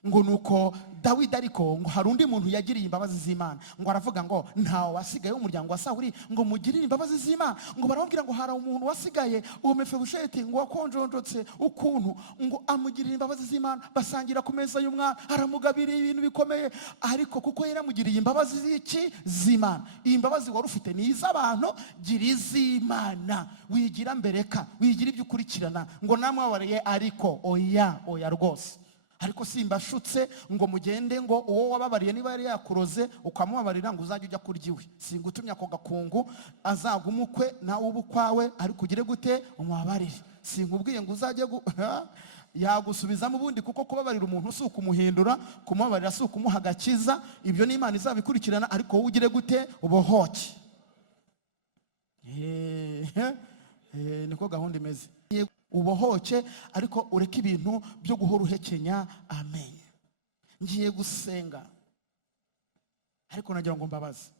Ngo nuko Dawidi ariko ngo hari undi muntu yagiriye imbabazi z'Imana, ngo aravuga ngo ntawe wasigaye w'umuryango wa Sawuli ngo mugirire imbabazi z'Imana. Ngo baramubwira ngo hari umuntu wasigaye, uwo Mefibosheti ngo wakonjonjotse ukuntu, ngo amugirire imbabazi z'Imana, basangira ku meza y'umwami, aramugabiriye ibintu bikomeye. Ariko kuko yaramugiriye imbabazi z'iki? Z'Imana. Iyi mbabazi wari ufite ni iz'abantu, gira iz'Imana. Wigira mbereka, wigira ibyo ukurikirana, ngo namwabariye ariko oya rwose. Ariko simbashutse ngo mugende ngo uwo wababariye niba yari yakuroze ukamubabarira ngo uzajye ujya kurya iwe. Singutumye ako gakungu azagumukwe nawe ubukwawe, ariko ugire gute? Umubabarire. Sinkubwiye ngo uzajye yagusubizamo ubundi, kuko kubabarira umuntu si ukumuhindura, kumubabarira si ukumuha agakiza. Ibyo n'Imana izabikurikirana, ariko wowe ugire gute? Ubohoke. Niko gahunda imeze. Ubohoke, ariko ureke ibintu byo guhora uhekenya. Amen. Ngiye gusenga, ariko nagira ngo mbabaze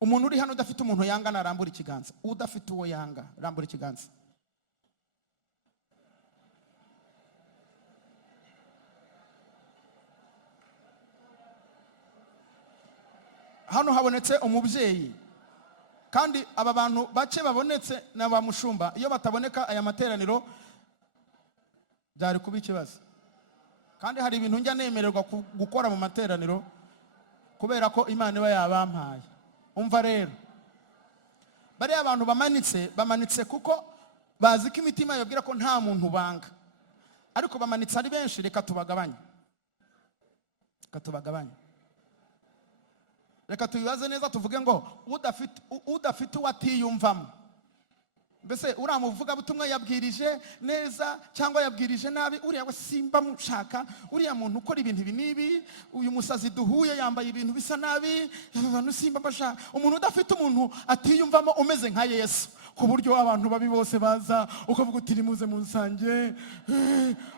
umuntu uri hano udafite umuntu yanga, narambura ikiganza. Udafite uwo yanga, rambura ikiganza. Hano habonetse umubyeyi, kandi aba bantu bake babonetse na ba mushumba. Iyo bataboneka aya materaniro byari kuba ikibazo. Kandi hari ibintu njya nemererwa gukora mu materaniro kubera ko Imana iba yabampaye. Umva rero, bari abantu bamanitse kuko bazi ko imitima yabwira ko nta muntu banga, ariko bamanitse ari benshi. Reka tubagabanye, reka tubibaze neza, tuvuge ngo udafite uwatiyumvamo. Mbese uramuvuga butumwa yabwirije neza cyangwa yabwirije nabi, uriya we simba mushaka, uriya muntu ukora ibintu ibi n'ibi, uyu musazi duhuye yambaye ibintu bisa nabi, abantu simba bashaka. Umuntu udafite umuntu atiyumvamo, umeze nka Yesu, ku buryo abantu babi bose baza ukavuga uti nimuze munsange.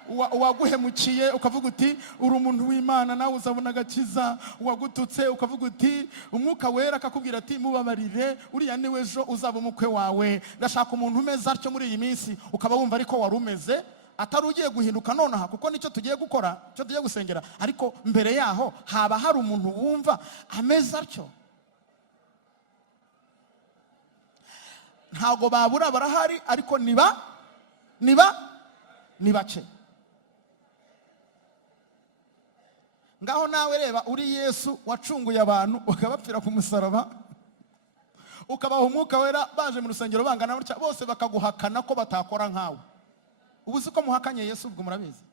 Uwaguhemukiye ukavuga uti uri umuntu w'Imana, nawe uzabona agakiza. Uwagututse ukavuga uti Umwuka Wera akakubwira ati mubabarire, uriya niwe ejo uzaba umukwe wawe. Ndashaka umuntu umeze atyo muri iyi minsi, ukaba wumva ariko wari umeze, atari ugiye guhinduka nonaha, kuko nicyo tugiye gukora, cyo tugiye gusengera. Ariko mbere yaho haba hari umuntu wumva ameze atyo. Ntago babura, barahari, ariko ni bake. Ngaho nawe reba, uri Yesu wacunguye abantu ukabapfira ku musaraba, ukabaha Umwuka Wera, baje mu rusengero bangana gutya, bose bakaguhakana ko batakora nkawe. Ubu uzi ko muhakanye Yesu? Ubwo murabizi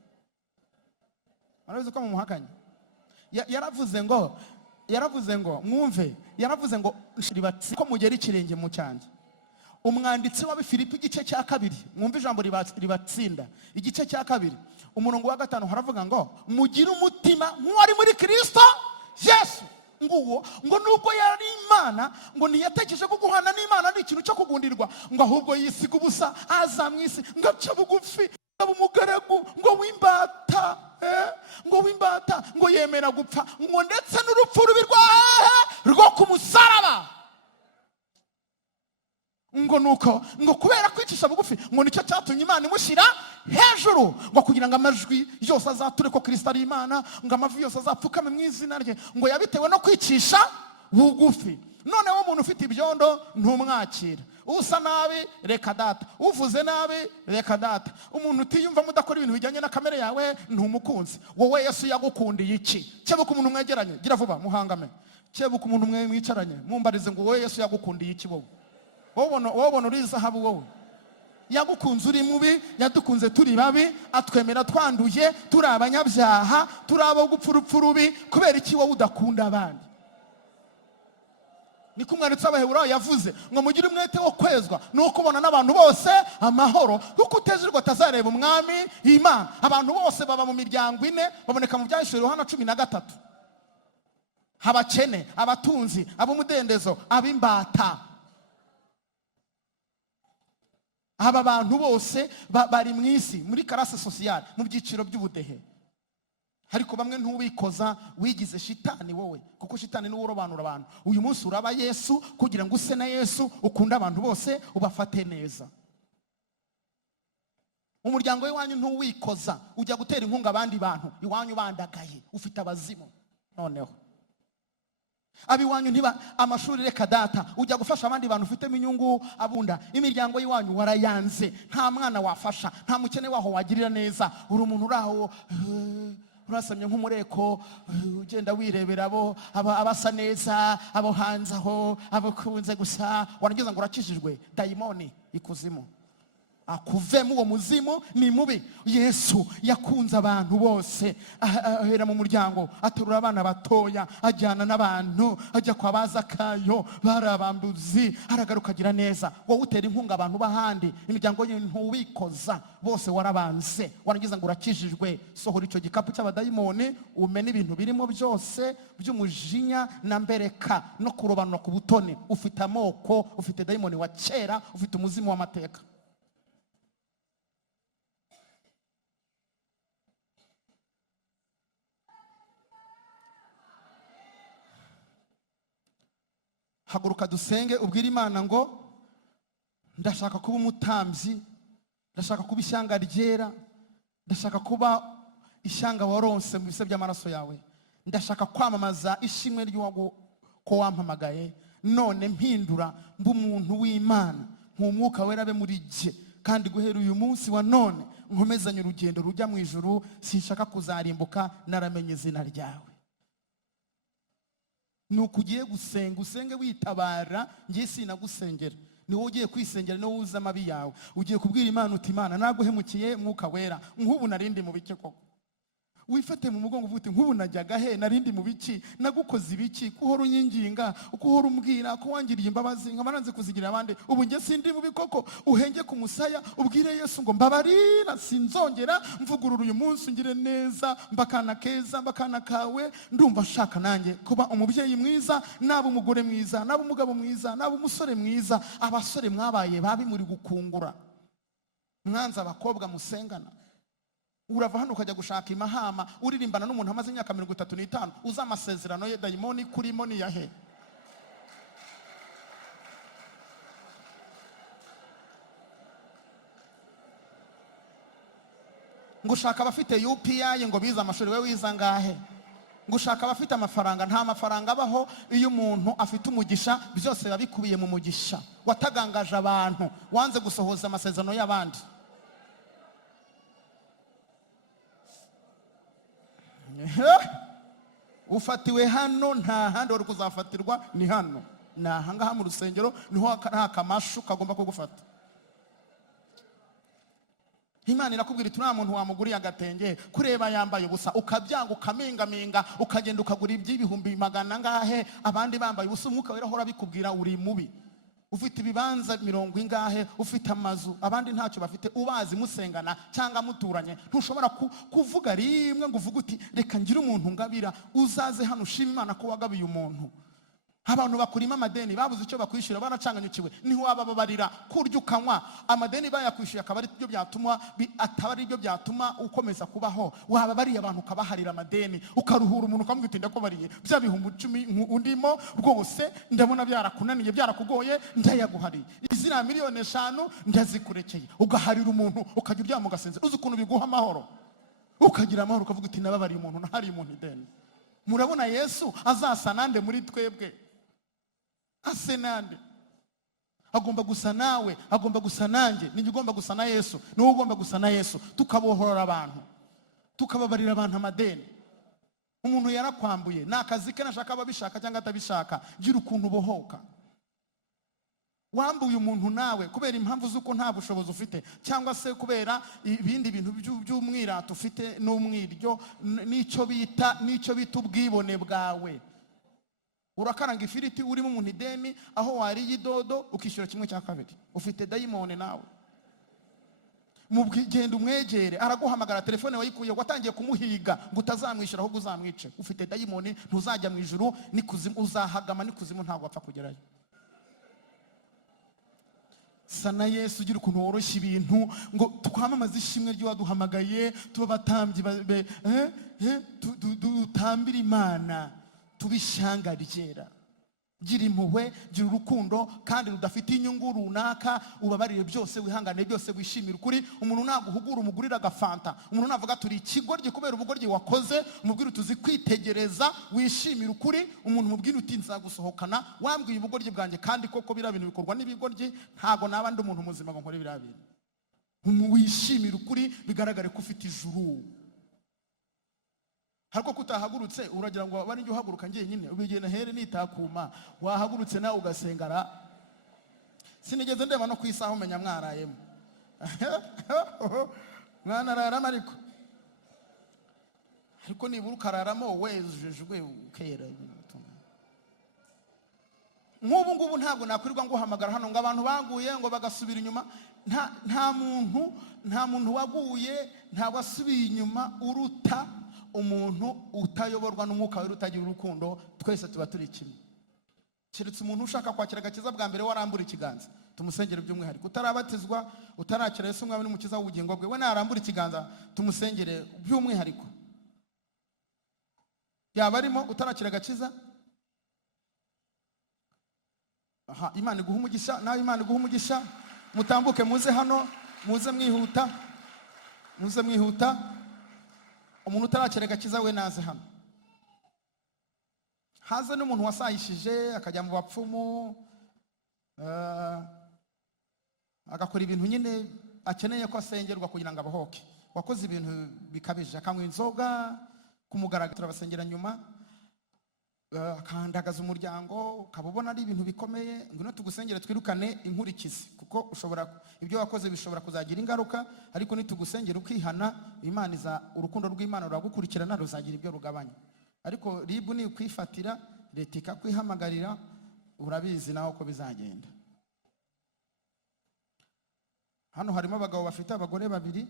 ko mumuhakanye. Yaravuze ngo mwumve, yaravuze ngo ko mugera ikirenge mu cyanjye. Umwanditsi wa Filipi igice cya 2, mwumve ijambo ribatsinda, igice cya 2 umurongo wa 5 haravuga ngo mugire umutima nk'uwari muri Kristo Yesu. Ngo nubwo yari Imana, ngo ntiyatekereje ko guhana n'Imana ari ikintu cyo kugundirwa, ngo ahubwo yisiga ubusa, aza mu isi, ngo aca bugufi, aba umugaragu, ngo w'imbata, ngo yemera gupfa, ngo ndetse n'urupfu rubi rwo ku musaraba. Ngo kubera kwicisha bugufi, ngo nicyo cyatumye Imana imushyira hejuru, ngo kugira ngo amajwi yose azature ko Kristo ari Imana, ngo amavi yose azapfukame mu izina rye. Ngo yabitewe no kwicisha bugufi. Noneho umuntu ufite ibyondo ntumwakira, usa nabi reka data, uvuze nabi reka data, umuntu utiyumva mudakora ibintu bijyanye na kamere yawe ntumukunzi. Wowe Yesu yagukundiye iki? Kebuka umuntu mwegeranye, gira vuba muhangame. Kebuka umuntu mwicaranye, mumbarize ngo wowe Yesu yagukundiye iki? Wowe uri zahabu, wowe yagukunze uri mubi, yadukunze turi babi, atwemera twanduye, turi abanyabyaha, turi abo gupfa urupfu rubi. Kubera iki wowe udakunda abandi? Niko umwanditsi w'Abaheburayo yavuze ngo mugire umwete wo kwezwa no kubona n'abantu bose amahoro, kuko utejejwe atazareba umwami Imana. Abantu bose baba mu miryango ine, baboneka mu Byahishuriwe Yohana 13. Abakene, abatunzi, ab'umudendezo, ab'imbata. aba bantu bose bari mu isi muri karase sociale, mu byiciro by'ubudehe. Ariko bamwe ntuwikoza, wigize shitani wowe, kuko shitani niwe urobanura abantu. Uyu munsi uraba Yesu kugira ngo use na Yesu, ukunda abantu bose, ubafate neza. Umuryango w'iwanyu ntuwikoza, ujya gutera inkunga abandi bantu, iwanyu bandagaye, ufite abazimu. Noneho abiwanyu ntiba amashuri reka data, ujya gufasha abandi bantu ufitemo inyungu abunda. Imiryango y'iwanyu warayanze, nta mwana wafasha, nta mukene waho wagirira neza. Uri umuntu uraho urasamye nk'umureko, ugenda wirebera abasa neza, abo hanze aho, abakunze gusa, warangiza ngo urakijijwe. Dayimoni ikuzimu akuvemo, uwo muzimu ni mubi. Yesu yakunze abantu bose, ahera mu muryango, aterura abana batoya, ajyana n'abantu, ajya kwa Bazakayo, barabambuzi, aragaruka agira neza. Wowe utera inkunga abantu bahandi, imiryango ntuwikoza, bose warabanze, warangiza ngo urakijijwe. Sohora icyo gikapu cy'abadayimoni, umene ibintu birimo byose by'umujinya na mbereka no kurobanura ku butoni. Ufite amoko, ufite dayimoni wa kera, ufite umuzimu w'amateka. Haguruka dusenge, ubwira Imana ngo ndashaka kuba umutambyi, ndashaka kuba ishyanga ryera, ndashaka kuba ishyanga waronse mu bise by'amaraso yawe, ndashaka kwamamaza ishimwe ry'uwago ko wampamagaye. None mpindura mba umuntu w'Imana, nk'umwuka wera abe muri jye, kandi guhera uyu munsi wa none nkomezanye urugendo rujya mu ijuru. Sinshaka kuzarimbuka, naramenye izina ryawe. Nuko ugiye gusenga, usenge witabara. Ngiye sinagusengera, ni wowe ugiye kwisengera, ni wowe uzi amabi yawe. Ugiye kubwira Imana uti Imana naguhemukiye, mwuka wera, nk'ubu narindi mu bike koko. Wifate mu mugongo uvuga uti nk'ubu najyaga he, narindi mu biki, nagukoze ibiki, kuhora unyinginga, kuhora umbwira ko wangiriye imbabazi nkaba nanze kuzigira abandi. Ubu nge sindi mu bikoko, uhenge ku musaya, ubwire Yesu ngo mbabarira, sinzongera, mvugurura uyu munsi ngire neza, mbakana keza, mbakana kawe. Ndumva shaka nanjye kuba umubyeyi mwiza, naba umugore mwiza, naba umugabo mwiza, naba umusore mwiza. Abasore mwabaye babi muri gukungura, mwanza abakobwa musengana. Urava hano ukajya gushaka imahama, uririmbana n'umuntu amaze imyaka 35, uza amasezerano ye dayimoni kurimo ni yahe? Ngushaka abafite UPI ngo bize amashuri, we wiza ngahe? Ngushaka abafite amafaranga, nta mafaranga abaho. Iyo umuntu afite umugisha, byose babikubiye mu mugisha. Watagangaje abantu, wanze gusohoza amasezerano y'abandi. Ufatiwe hano, nta handi uri kuzafatirwa, ni hano. Nahangaha mu rusengero niho nta kamashu kagomba kugufata. Imana irakubwira iti nta muntu wamuguriye agatenge, kureba yambaye ubusa, ukabyanga ukamengaminga, ukagenda ukagura iby'ibihumbi 100 ngahe, abandi bambaye ubusa. Umwuka wera hora bikubwira uri mubi. Ufite ibibanza 70 ingahe, ufite amazu, abandi ntacyo bafite, ubazi musengana cyangwa muturanye. Ntushobora kuvuga rimwe ngo uvuge uti reka ngire umuntu ngabira, uzaze hano ushima Imana ko wagabiye umuntu. Abantu bakurima amadeni, babuze icyo bakwishyura, baracanganyukiwe. Niho wababarira kurya ukanywa, amadeni bayakwishyuye akaba ari byo byatuma ataba ari byo byatuma ukomeza kubaho. Wababariye abantu ukabaharira amadeni, ukaruhura umuntu ukamubwira uti ndakubariye bya bihumbi 10 undimo rwose, ndabona byarakunaniye, byarakugoye, ndayaguhariye. Izina miliyoni 5 ndazikurekeye. Ugaharira umuntu, ukajya uryama ugasenze. Uzi ukuntu biguha amahoro, ukagira amahoro, ukavuga uti nababariye umuntu, nahariye umuntu ideni. Murabona Yesu azasa nande muri twebwe? Ase nande? Agomba gusa nawe, agomba gusa nanjye. Ni ugomba gusa na Yesu, ni ugomba gusa na Yesu. Tukabohorora abantu, tukababarira abantu amadeni. Umuntu yarakwambuye, nakazi ke nashaka babishaka cyangwa atabishaka, gira ukuntu bohoka. Wambuye umuntu nawe kubera impamvu z'uko nta bushobozi ufite, cyangwa se kubera ibindi bintu by'umwirato ufite n'umwiryo, n'icyo bita ubwibone bwawe. Urakaranga ifiriti urimo umuntu ideni, aho wariye idodo ukishyura 1/2. Ufite dayimoni nawe. Mugenda umwegere, araguhamagara, telefone wayikuye, watangiye kumuhiga ngo utazamwishyura ahubwo uzamwice. Ufite dayimoni, ntuzajya mu ijuru, n'ikuzimu uzahagama, n'ikuzimu ntabwo wapfa kugerayo. sana Yesu, ugira ukuntu woroshya ibintu, ngo twamamaze ishimwe ry'uwaduhamagaye, tuba abatambyi dutambira Imana, tubishanga ryera. Gira impuhwe, gira urukundo kandi rudafite inyungu runaka, ubabarire byose, wihanganire byose, wishimire ukuri. Umuntu naguhugura umugurira agafanta, umuntu navuga turi ikigoryi kubera ubugoryi wakoze, umubwire tuzi kwitegereza, wishimire ukuri. Umuntu mubwire uti nzagusohokana, wambwiye ubugoryi bwanjye kandi koko bira bintu bikorwa n'ibigoryi, ntago naba ndi umuntu muzima ngo nkore bira bintu. Wishimire ukuri, bigaragare ko ufite ijuru. Hariko kutahagurutse uragira ngo bari njye uhaguruka ngiye nyine ubigena here nitakuma, wahagurutse nawe ugasengara. Sinigeze ndeba no kwisaho umenya mwarayemo. Mwana rarama ariko nibura ukararamo wejejwe ukera. Nk'ubu ngubu ntabwo nakwirirwa ngo uhamagara hano ngo abantu baguye ngo bagasubira inyuma. Nta muntu waguye ntabwo asubiye inyuma uruta umuntu utayoborwa n'umwuka wera, utagira urukundo. Twese tuba turi kimwe. Keretse umuntu ushaka kwakira agakiza bwa mbere warambura ikiganza, tumusengere by'umwihariko. Utarabatizwa, utarakira Yesu umwami n'umukiza w'ubugingo bwe, we narambura ikiganza tumusengere by'umwihariko. Yaba arimo utarakira agakiza, Imana iguha umugisha, nawe Imana iguha umugisha. Mutambuke muze hano, muze mwihuta. Umuntu utarakira agakiza we naze hano. Haze n'umuntu wasayishije akajya mu bapfumu, agakora ibintu nyine akeneye ko asengerwa kugira ngo abahoke. Wakoze ibintu bikabije, akanywa inzoga kumugaragara, turabasengera nyuma. Akandagaza umuryango, ukabubona ari ibintu bikomeye. Ngwino tugusengere twirukane inkurikizi, kuko ibyo wakoze bishobora kuzagira ingaruka. Ariko nitugusengera ukihana, Imana urukundo rw'Imana ruragukurikirana, ruzagira ibyo rugabanya. Ariko ribu ni ukwifatira, leta ikakwihamagarira, urabizi naho ko bizagenda. Hano harimo abagabo bafite abagore babiri.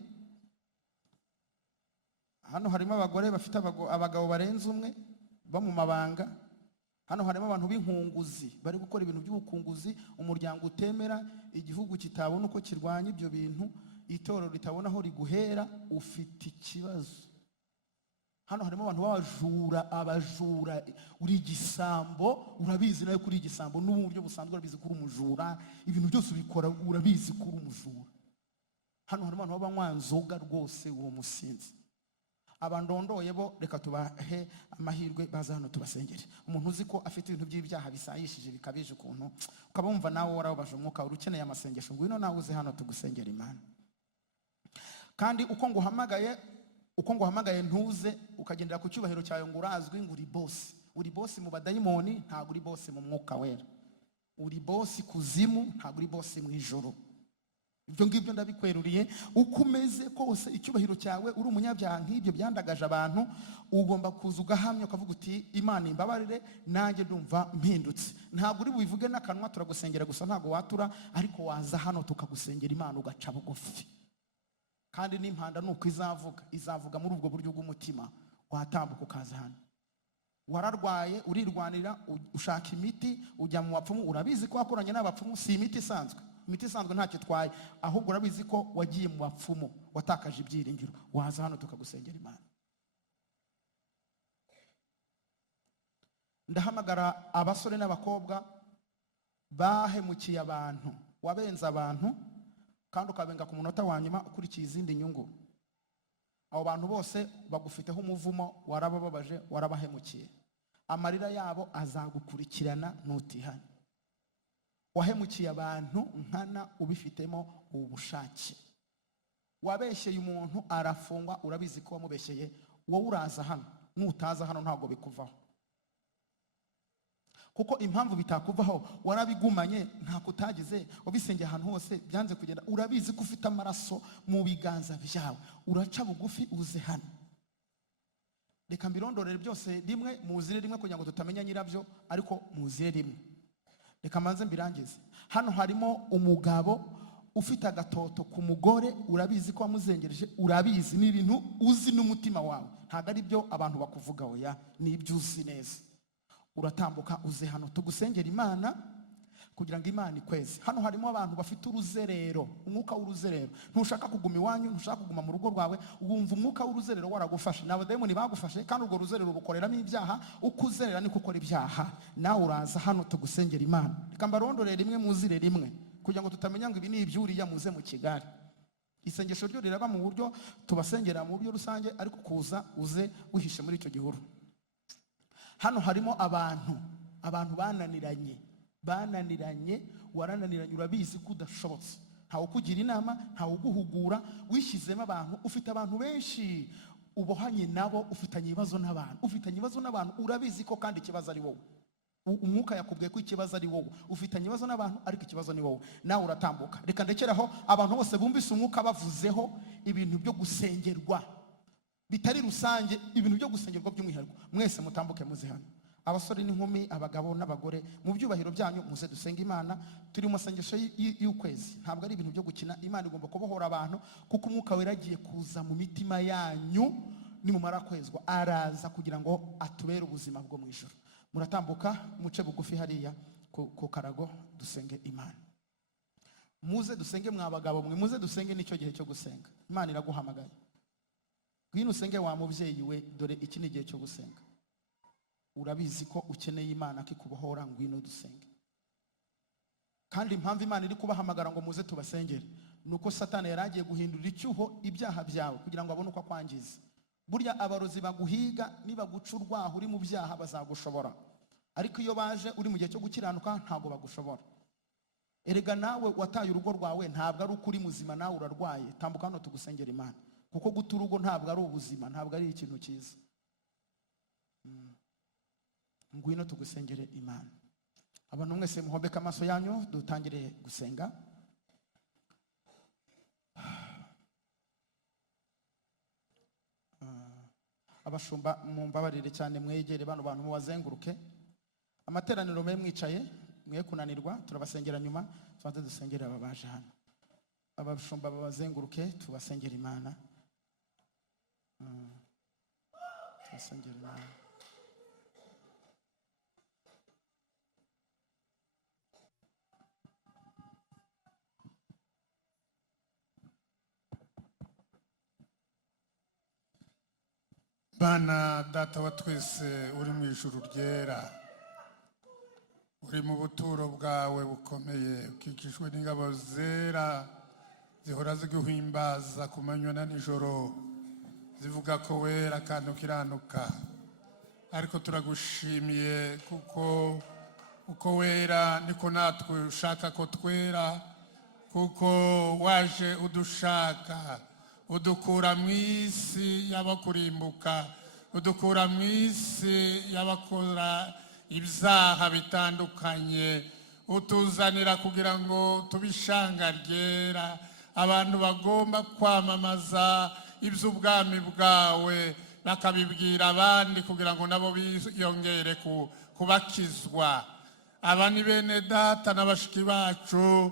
Hano harimo abagore bafite abagabo barenze umwe ba mu mabanga. Hano harimo abantu b'inkunguzi bari gukora ibintu by'ubukunguzi, umuryango utemera, igihugu kitabona uko kirwanya ibyo bintu, itorero ritabona aho riguhera, ufite ikibazo. Hano harimo abantu abajura, uri igisambo, urabizi nawe kuri igisambo n'ubu buryo busanzwe urabizi ko uri umujura, ibintu byose ubikora urabizi ko uri umujura. Hano harimo abantu b'abanywanzoga rwose, uwo musinzi. Abandondoye bo reka tubahe amahirwe, baza hano tubasengere. Umuntu uzi ko afite ibintu by'ibyaha bisayishije bikabije ukuntu, ukaba wumva nawe warabaje umwuka, urukeneye amasengesho, ngwino nawe uze hano tugusengera Imana. Kandi uko nguhamagaye ntuze ukagendera ku cyubahiro cyawe, ngo urazwi, ngo uri boss. Uri boss mu badayimoni, ntabwo uri boss mu mwuka wera. Uri boss kuzimu, ntabwo uri boss mu ijoro. Ibyo ngibyo ndabikweruriye. Uko umeze kose, icyubahiro cyawe, uri umunyabyaha nk'ibyo byandagaje abantu, ugomba kuza ugahamya ukavuga uti Imana imbabarire, nanjye ndumva mpindutse. Ntabwo uri bubivuge n'akanwa, turagusengera gusa, ntabwo watura, ariko waza hano tukagusengera Imana ugaca bugufi. Kandi n'impanda nuko izavuga muri ubwo buryo bw'umutima, watambuka ukaza hano. Wararwaye, urirwanira, ushaka imiti, ujya mu bapfumu, urabizi ko wakoranye n'abapfumu, si imiti isanzwe. Imiti isanzwe ntacyo twaye, ahubwo urabizi ko wagiye mu bapfumu, watakaje ibyiringiro. Waza hano tukagusengera Imana. Ndahamagara abasore n'abakobwa bahemukiye abantu, wabenze abantu kandi ukabenga ku munota wa nyuma ukurikiye izindi nyungu. Abo bantu bose bagufiteho umuvumo, warabababaje, warabahemukiye. Amarira yabo azagukurikirana nutihana. Wahemukiye abantu nkana ubifitemo ubushake. Wabeshyeye umuntu arafungwa, urabizi ko wamubeshyeye. Wowe uraza hano, nutaza hano ntabwo bikuvaho. Kuko impamvu bitakuvaho, warabigumanye, nta kutagize, wabisengeye ahantu hose byanze kugenda. Urabizi ko ufite amaraso mu biganza byawe, uraca bugufi uze hano. Reka mbirondorere byose rimwe, muzire rimwe kugira ngo tutamenya nyirabyo, ariko muzire rimwe. Reka manze mbirangize. Hano harimo umugabo ufite agatoto ku mugore, urabizi ko wamuzengereje, urabizi ni ibintu uzi n'umutima wawe, ntago ari byo abantu bakuvuga oya, ni ibyo uzi neza. Uratambuka uze hano tugusengera Imana, kugira ngo Imana ikweze. Hano harimo abantu bafite uruzerero, umwuka w'uruzerero. Ntushaka kuguma iwanyu, ntushaka kuguma mu rugo rwawe, wumva umwuka w'uruzerero waragufashe. Nawe demoni bagufashe, kandi urwo ruzerero rukoreramo ibyaha. Uko uzerera niko ukora ibyaha. Nawe uraza hano tugusengera Imana. Reka mbarondorere rimwe muzire rimwe, kugira ngo tutamenya ngo ibi ni ibyuriya muze mu Kigali. Isengesho ryo riraba mu buryo tubasengera mu buryo rusange, ariko kuza uze wihishe muri icyo gihuru. Hano harimo abantu bananiranye, warananiranye, urabizi ko udashobotse. Ntawe kugira inama, ntawe uguhugura, wishyizemo abantu, ufite abantu benshi ubohanye nabo, ufitanye ibibazo n'abantu, urabizi ko kandi ikibazo ari wowe. Umwuka yakubwiye ko ikibazo ari wowe, ufitanye ibibazo n'abantu, ariko ikibazo ni wowe. Nawe uratambuka. Reka ndekeraho abantu bose bumvise umwuka bavuzeho ibintu byo gusengerwa bitari rusange, ibintu byo gusengerwa by'umwihariko. Mwese mutambuke muze hano, abasore n'inkumi, abagabo n'abagore, mu byubahiro byanyu muze dusenga Imana. Turi mu masengesho y'ukwezi, ntabwo ari ibintu byo gukina. Imana igomba kubohora abantu, kuko umwuka wera agiye kuza mu mitima yanyu. Nimumara kwezwa araza kugira ngo atubere ubuzima bwo mu ijuru. Muratambuka muce bugufi hariya ku karago, dusenge Imana. Muze dusenge mwa bagabo mwe, muze dusenge, nicyo gihe cyo gusenga. Imana iraguhamagaye. Ngwino usenge wa mubyeyi we, dore iki ni igihe cyo gusenga. Urabizi ko ukeneye Imana kikubohora, ngwino dusenge. Kandi impamvu Imana iri kubahamagara ngo muze tubasengere, nuko Satani yaragiye guhindura icyuho ibyaha byawe kugira ngo abone uko akwangiza. Burya abarozi baguhiga, niba guca urwaho uri mu byaha bazagushobora, ariko iyo baje uri mu gihe cyo gukiranuka ntabwo bagushobora. Erega nawe wataye urugo rwawe, ntabwo ari uko uri muzima, nawe urarwaye. Tambuka hano tugusengera Imana, kuko guta urugo ntabwo ari ubuzima, ntabwo ari ikintu cyiza. Ngwino tugusengere Imana. Abantu mwese muhombeka amaso yanyu, dutangire gusenga. Abashumba mumbabarire cyane, mwegere bano bantu mubazenguruke. Amateraniro mwe mwicaye, mwe kunanirwa, turabasengera nyuma, tubanze dusengera ababaje hano. Abashumba babazenguruke, tubasengera Imana. Tubasengera Imana. Bana data wa twese uri mu ijuru ryera, uri mu buturo bwawe bukomeye, ukikijwe n'ingabo zera zihora ziguhimbaza ku manywa na nijoro, zivuga ko wera kandi ukiranuka. Ariko turagushimiye kuko uko wera niko natwe ushaka ko twera, kuko waje udushaka, udukura mu isi y'abakurimbuka, udukura mu isi y'abakora ibyaha bitandukanye, utuzanira kugira ngo tubishanga ryera, abantu bagomba kwamamaza iby'ubwami bwawe, bakabibwira abandi kugira ngo nabo biyongere kubakizwa. Aba ni bene data n'abashiki bacu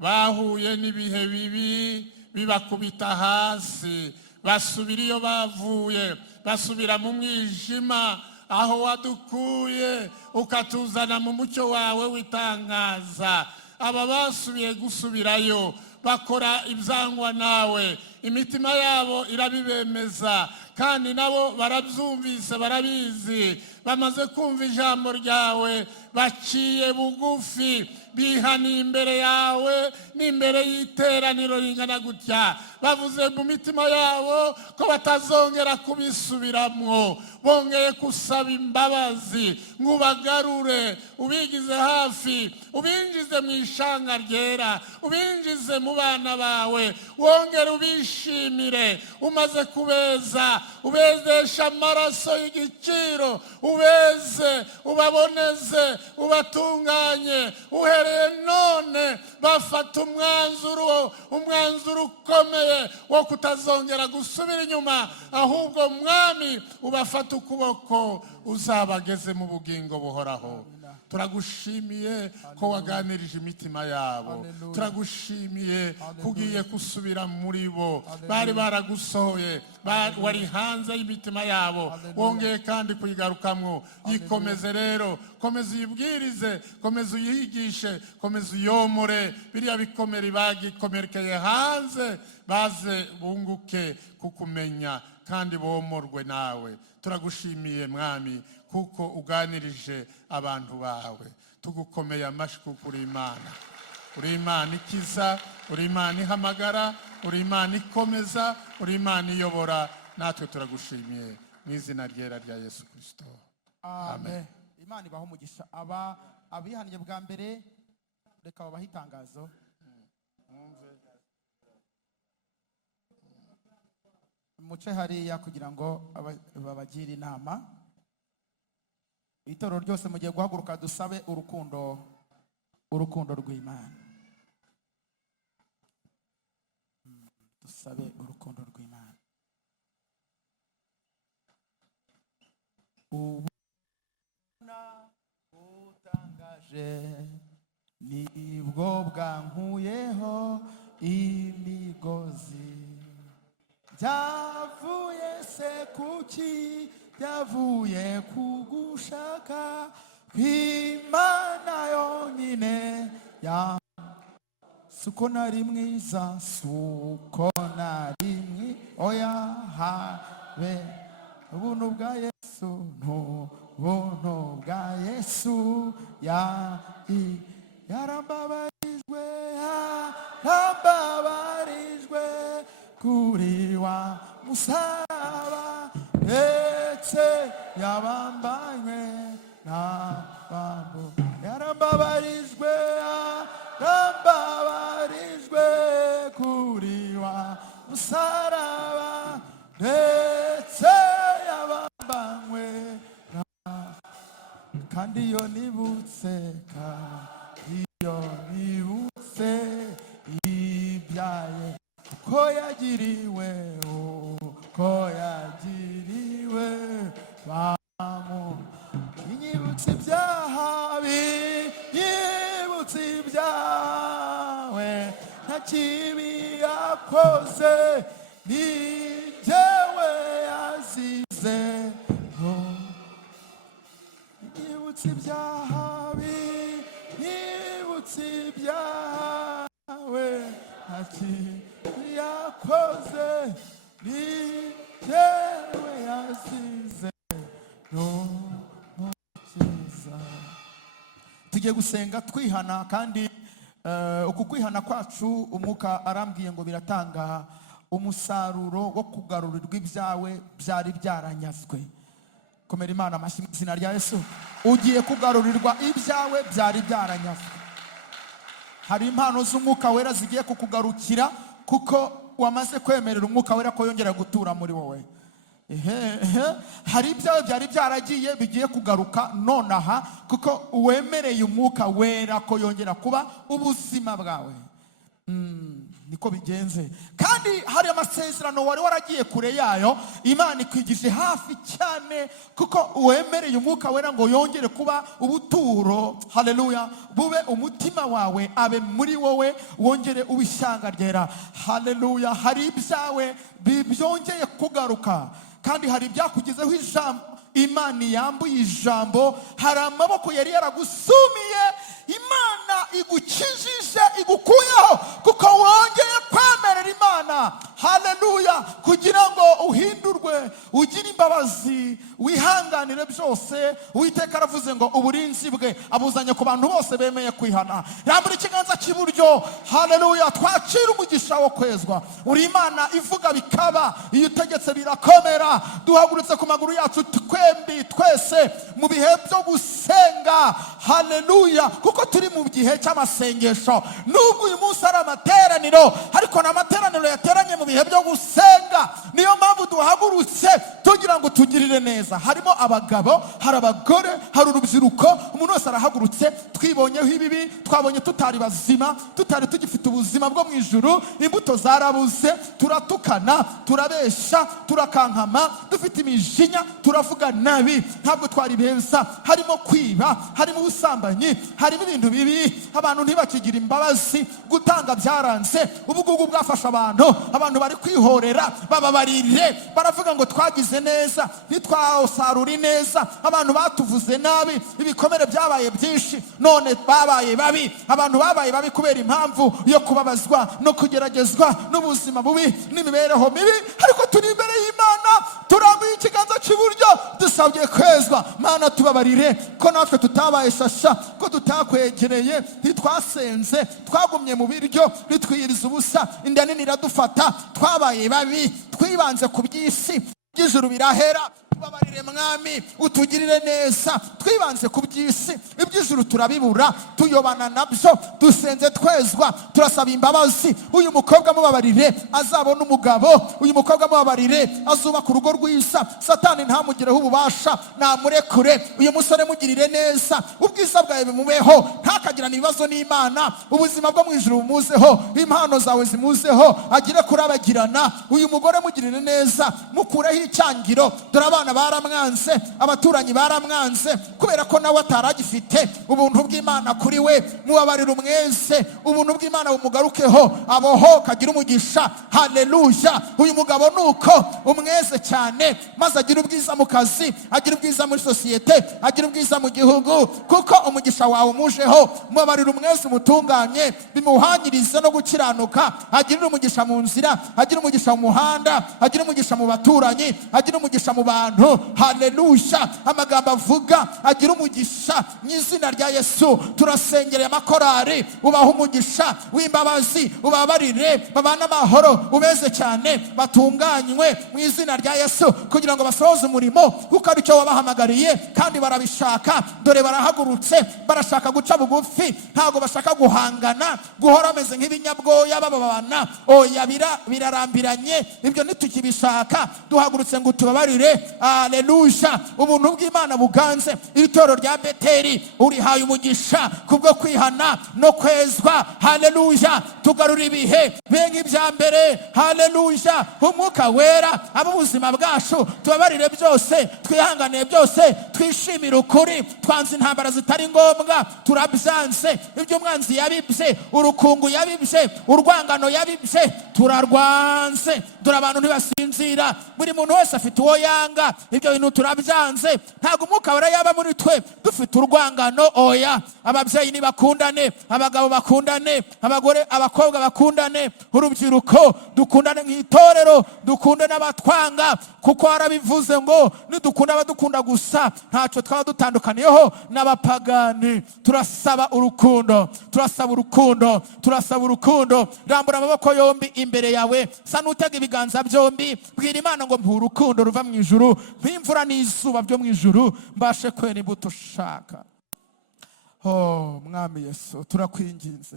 bahuye n'ibihe bibi bibakubita hasi, basubira iyo bavuye, basubira mu mwijima aho wadukuye ukatuzana mu mucyo wawe witangaza. Aba basubiye gusubirayo, bakora ibyangwa nawe, imitima yabo irabibemeza, kandi nabo barabyumvise, barabizi, bamaze kumva ijambo ryawe, baciye bugufi, bihaniye imbere yawe n'imbere y'iteraniro ringana gutya, bavuze mu mitima yabo ko batazongera kubisubiramwo, bongeye gusaba imbabazi ngo ubagarure, ubigize hafi, ubinjize mu ishanga ryera, ubinjize mu bana bawe, wongere ubishimire. Umaze kubeza, ubezesha amaraso y'igiciro, ubeze, ubaboneze, ubatunganye. Uhereye none bafata umwanzuro ukomeye wo kutazongera gusubira inyuma, ahubwo mwami ubafata ukuboko, uzabageze mu bugingo buhoraho. Turagushimiye ko waganirije imitima yabo, turagushimiye kugiye gusubira muri bo, bari baragusohoye, wari hanze y'imitima yabo, wongeye kandi kuyigarukamwo. Yikomeze ikomeze rero, komeza uyibwirize, komeza uyigishe, komeza uyomore biriya bikomere bagikomerekeye hanze, baze bunguke kukumenya kandi bomorwe nawe. Turagushimiye mwami kuko uganirije abantu bawe. Tugukomeye amashyi kuko uri Imana. Uri Imana ikiza, uri Imana ihamagara, uri Imana ikomeza, uri Imana iyobora. Natwe turagushimiye mu izina ryera rya Yesu Kristo. Amen. Imana ibaho umugisha. Abihannye bwa mbere reka babahe itangazo. Muce hariya kugira ngo babagire inama. Itorero ryose mugiye guhaguruka dusabe urukundo rw'Imana. Dusabe urukundo rw'Imana. Ubona utangaje nibwo bwankuyeho imigozi. Byavuye se kuki, byavuye kugushaka kw'Imana yonyine. Suko nari mwiza, suko nari oya habe ubuntu bwa Yesu, ubuntu bwa Yesu yarambabarijwe, yarambabarijwe kuri wa musaraba, ndetse yabambanywe n'abambu. Yarambabarijwe, yarambabarijwe kuri wa musaraba, ndetse yabambanywe kandi iyo nibutse ibyaye uko yagiriwe, uko yagiriwe inyibutse ibyaha, inyibutse ibyawe, nta kibi yakoze, ni jyewe yazize. Inyibutse ibyaha, inyibutse ibyawe, nta kibi yakoze, ni jyewe yazize. Tugiye gusenga twihana, kandi uku kwihana kwacu umwuka arambwiye ngo biratanga umusaruro wo kugarurirwa ibyawe byari byaranyazwe. Komera Imana amashyi mu izina rya Yesu. Ugiye kugarurirwa ibyawe byari byaranyazwe. Hari impano z'umwuka wera zigiye kukugarukira kuko wamaze kwemerera umwuka wera ko yongera gutura muri wowe. Hari ibyawe byari byaragiye bigiye kugaruka nonaha kuko uwemereye umwuka wera ko yongera kuba ubuzima bwawe. Niko bigenze. Kandi hari amasezerano wari waragiye kure yayo, Imana ikwigije hafi cyane kuko uwemereye umwuka wera ngo yongere kuba ubuturo, haleluya, bube umutima wawe, abe muri wowe, wongere ubishanga ryera, haleluya. Hari ibyawe byongeye kugaruka, kandi hari ibyakugizeho ijambo Imana yambuye ijambo. Hari amaboko yari yaragusumiye, Imana igukijije, igukuyeho kuko wongeye kwemerera Imana, haleluya, kugira ngo uhindurwe, ugire imbabazi, wihanganire byose. Uwiteka aravuze ngo uburinzi bwe abuzanye ku bantu bose bemeye kwihana. Rambura ikiganza cy'iburyo, haleluya, twakira umugisha wo kwezwa. Uri Imana ivuga bikaba, iyo utegetse birakomera. Duhagurutse ku maguru yacu twembi twese mu bihe byo gusenga, haleluya, kuko turi mu gihe cy'amasengesho. Nubwo uyu munsi ari amateraniro, ariko ni amateraniro yateranye mu bihe byo gusenga. Niyo mpamvu duhagurutse tugira ngo tugirire neza. Harimo abagabo, hari abagore, hari urubyiruko. Umuntu wese arahagurutse. Twibonyeho ibibi, twabonye tutari bazima, tutari tugifite ubuzima bwo mu ijuru. Imbuto zarabuze, turatukana, turabesha, turakankama, dufite imijinya, turavuga nabi, ntabwo twari beza. Harimo kwiba, harimo ubusambanyi, harimo ibintu bibi. Abantu ntibakigira imbabazi, gutanga byaranze. Ubugugu bwafasha abantu bari kwihorera. Bababarire, baravuga ngo twagize neza ntitwasarura neza, abantu batuvuze nabi, ibikomere byabaye byinshi, none babaye babi. Abantu babaye babi kubera impamvu yo kubabazwa no kugeragezwa n'ubuzima bubi n'imibereho mibi, ariko turi imbere y'Imana turambuye ikiganza cy'iburyo dusabye kwezwa. Mana tubabarire ko natwe tutabaye shasha, ko tutakwegereye, ntitwasenze, twagumye mu biryo, ntitwiyiriza ubusa, inda nini iradufata, twabaye babi, twibanze ku by'isi, iby'ijuru birahera. Tubabarire Mwami, utugirire neza, twibanze ku by'isi, iby'ijuru turabibura, tuyobana nabyo, dusenze twezwa, turasaba imbabazi. Uyu mukobwa mubabarire azabona umugabo, uyu mukobwa mubabarire azubaka urugo rwiza, Satani ntamugireho ububasha, namurekure. Uyu musore mugirire neza, ubwiza bwawe bumubeho, ntakagirana ibibazo n'Imana, ubuzima bwo mu ijuru bumuzeho, impano zawe zimuzeho, agire kurabagirana. Uyu mugore mugirire neza, mukureho icyangiro, dore abana baramwanze, abaturanyi baramwanze, kubera ko nawe ataragifite ubuntu bw'Imana kuri we. Mubabarire umweze, ubuntu bw'Imana bumugarukeho, abohoka, agira umugisha. Haleluya. Uyu mugabo nuko umweze cyane, maze agira ubwiza mu kazi, agira ubwiza muri sosiyete, agira ubwiza mu gihugu, kuko umugisha wawe umujeho. Mubabarire umweze, umutunganye, bimuhanyirize no gukiranuka, agira umugisha mu nzira, agira umugisha mu muhanda, agira umugisha mu baturanyi, agira umugisha mu bantu. Haleluya. Amagambo avuga agira umugisha mu izina rya Yesu. Turasengereye amakorari, ubaha umugisha w'imbabazi, ubabarire, babana amahoro, ubeze cyane, batunganywe mu izina rya Yesu, kugira ngo basohoze umurimo kuko ari cyo wabahamagariye, kandi barabishaka. Dore barahagurutse, barashaka guca bugufi, ntago bashaka guhangana, guhora ameze nk'ibinyabwoya bababana. Oya, birarambiranye, ibyo nitukibishaka. Duhagurutse ngo tubabarire. Haleluya. Ubuntu bw'Imana buganze iri toro rya Beteli, urihaye umugisha kubwo kwihana no kwezwa. Haleluya. Tugarura ibihe bengi bya mbere. Haleluya. Umwuka wera ab'ubuzima bwacu, tubabarire byose, twihanganiye byose, twishimire ukuri, twanze intambara zitari ngombwa, turabyanze ibyo umwanzi yabibye, urukungu yabibye, urwangano yabibye, turarwanze. Dore abantu ntibasinzira, buri muntu wese afite uwo yanga. Ibyo bintu turabyanze. Ntabwo umwuka wera yaba muri twe dufite urwangano. Oya, ababyeyi nibakundane, abagabo bakundane, abagore abakobwa bakundane, urubyiruko dukundane nk'itorero, dukunde n'abatwanga, kuko harabivuze ngo nidukunda abadukunda gusa, ntacyo twaba dutandukaniyeho n'abapagani. Turasaba urukundo, turasaba urukundo, turasaba urukundo. Rambura amaboko yombi imbere yawe, sa n'utega ibiganza byombi, bwira Imana ngo mpa urukundo ruva mu ijuru, nk'imvura n'izuba byo mu ijuru, mbashe kwera imbuto ushaka. Oh Mwami Yesu, turakwinginze,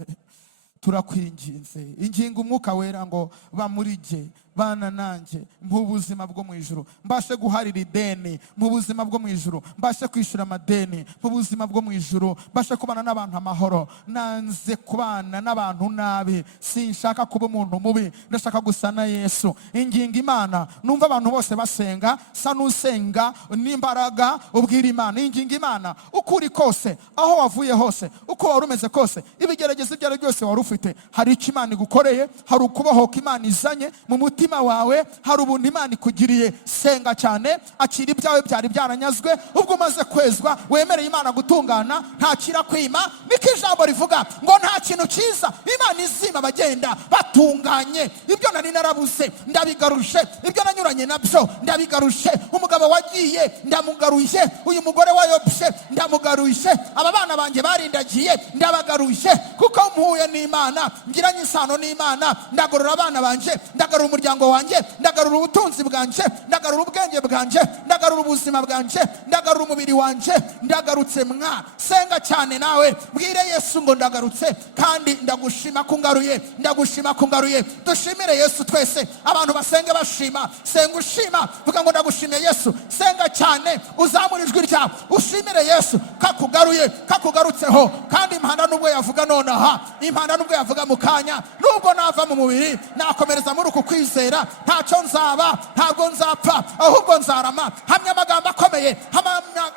turakwinginze, ingingo umwuka wera ngo bamurije, bana nanjye mu buzima bwo mu ijuru, mbashe guharira ideni mu buzima bwo mu ijuru, mbashe kwishyura amadeni mu buzima bwo mu ijuru, mbashe kubana n'abantu amahoro. Nanze kubana n'abantu nabi, sinshaka kuba umuntu mubi, ndashaka gusa na Yesu. Ingingo Imana, numva abantu bose basenga, sa n'usenga n'imbaraga, ubwira Imana. Ingingo Imana, uko uri kose, aho wavuye hose, uko wari umeze kose, ibigeragezo ibyo ari byose wari ufite, hari icyo Imana igukoreye, hari ukubohoka Imana izanye mu mutima wawe, hari ubuntu Imana ikugiriye. Senga cyane, akira ibyawe byari byaranyazwe. Ubwo umaze kwezwa, wemereye Imana gutungana, ntakira kwima. Niko ijambo rivuga ngo nta kintu cyiza Imana izima abagenda batunganye. Ibyo nari narabuze ndabigarushe, ibyo nanyuranye nabyo ndabigarushe. Umugabo wagiye ndamugaruye, uyu mugore wayobye ndamugaruye, aba bana banjye barindagiye ndabagaruje, kuko mpuye n'Imana, ngiranye isano n'Imana. Ndagarura abana banjye, ndagarura umuryango wanjye, ndagarura ubutunzi bwanjye, ndagarura ubwenge bwanjye, ndagarura ubuzima bwanjye, ndagarura umubiri wanjye. Ndagarutse. Mwa senga cyane nawe, bwire Yesu ngo ndagarutse, kandi ndagushima ko ungaruye, ndagushima ko ungaruye. Dushimire Yesu twese, abantu basenge bashima. Senga ushima, vuga ngo ndagushimiye Yesu. Senga cyane, uzamura ijwi ryawe, ushimire Yesu kakugaruye, kakugarutseho. Kandi impanda nubwo yavuga nonaha, impanda nubwo yavuga mu kanya, nubwo nava mu mubiri, nakomereza muri uku kwizera. ndizera, ntacyo nzaba, ntabwo nzapfa, ahubwo nzarama. Hamya amagambo akomeye,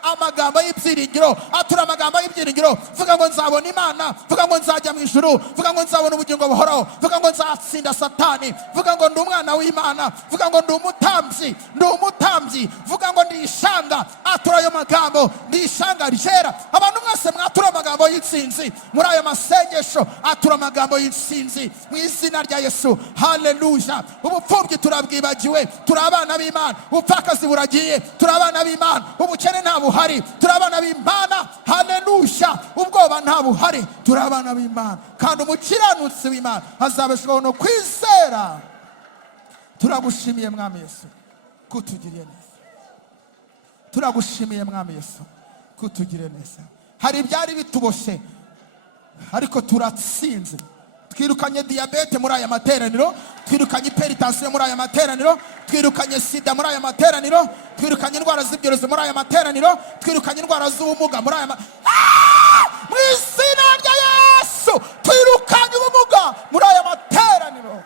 amagambo y'ibyiringiro, atura amagambo y'ibyiringiro. Vuga ngo nzabona Imana, vuga ngo nzajya mu ijuru, vuga ngo nzabona ubugingo buhoraho, vuga ngo nzatsinda Satani, vuga ngo ndi umwana w'Imana, vuga ngo ndi umutambyi, vuga ngo ndi ishanga. Atura ayo magambo, ndi ishanga ryera. Abantu mwese mwatura amagambo y'intsinzi muri ayo masengesho, atura amagambo y'intsinzi mu izina rya Yesu. Haleluya. Ubupfubyi turabwibagiwe, turi abana b'Imana. Ubupfakazi buragiye, turi abana b'Imana. Ubukene nta buhari, turi abana b'Imana. Haleluya. Ubwoba nta buhari, turi abana b'Imana. Kandi umukiranutsi w'Imana azabeshwaho no kwizera. Turagushimiye Mwami Yesu kutugiriye neza. Turagushimiye Mwami Yesu kutugiriye neza. Hari ibyari bituboshe ariko turatsinze. Twirukanye diabete muri aya materaniro, twirukanye hypertension muri aya materaniro, twirukanye sida muri aya materaniro, twirukanye indwara z'ibyorezo muri aya materaniro, twirukanye indwara z'ubumuga muri aya mu izina rya Yesu. Twirukanye ubumuga muri aya materaniro,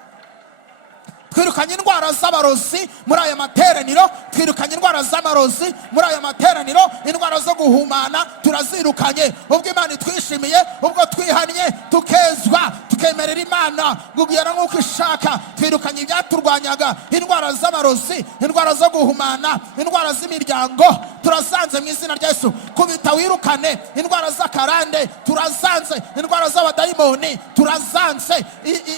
twirukanye indwara z'abarozi muri aya materaniro, twirukanye indwara z'amarozi muri aya materaniro. Indwara zo guhumana turazirukanye. Ubwo Imana twishimiye, ubwo twihannye tukezwa, tukemerera Imana kugera nk'uko ishaka. Twirukanye ibyaturwanyaga, indwara z'amarozi, indwara zo guhumana, indwara z'imiryango turazanze mu izina rya Yesu. Kubita wirukane indwara z'akarande, turazanze indwara z'abadayimoni, turazanze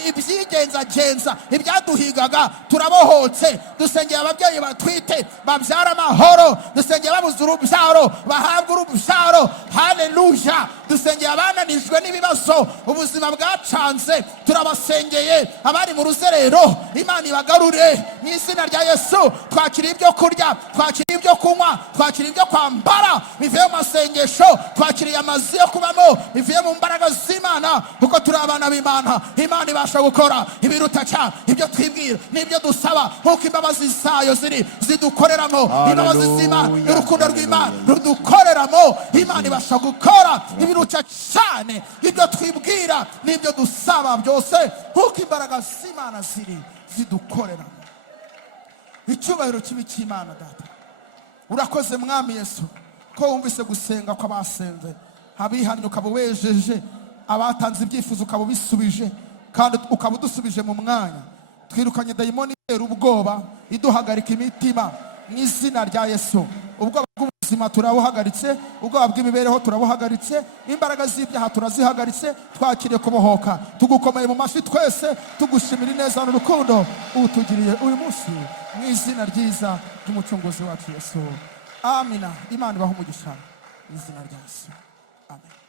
ibyigenzagenza, ibyaduhigaga turabohotse. Dusengeye ababyeyi batwite babyara amahoro, dusengeye babuze urubyaro bahabwa urubyaro. Haleluya. Dusengeye abananijwe n'ibibazo, ubuzima bwacanze, turabasengeye. Abari mu ruzerero, Imana ibagarure mu izina rya Yesu. Twakira ibyo kurya, twakira ibyo kunywa, twakira ibyo kwambara bivuye mu masengesho, twakiriye amazi yo kubamo bivuye mu mbaraga z'Imana, kuko turi abana b'Imana. Imana ibasha gukora ibiruta cyane ibyo twibwira n'ibyo dusaba, nk'uko imbabazi zayo zidukoreramo. Imbabazi z'Imana, urukundo rw'Imana rudukoreramo. Imana ibasha gukora ibiruta cyane ibyo twibwira n'ibyo dusaba byose, nk'uko imbaraga z'Imana zidukoreramo. Icyubahiro kibi cy'Imana Data. Urakoze Mwami Yesu ko wumvise gusenga kw'abasenze, abihannye ukaba wejeje, abatanze ibyifuzo ukaba ubisubije, kandi ukaba udusubije mu mwanya. Twirukanye dayimoni itera ubwoba, iduhagarika imitima mu izina rya Yesu. Ubwoba bw'ubuzima turabuhagaritse, ubwoba bw'imibereho turabuhagaritse, imbaraga z'ibyaha turazihagaritse. Twakiriye kubohoka, tugukomeye mu mafi twese, tugushimira ineza n'urukundo utugiriye uyu munsi, mu izina ryiza ry'umucunguzi wacu Yesu. Amina. Imana ibahe umugisha mu izina rya Yesu. Amen.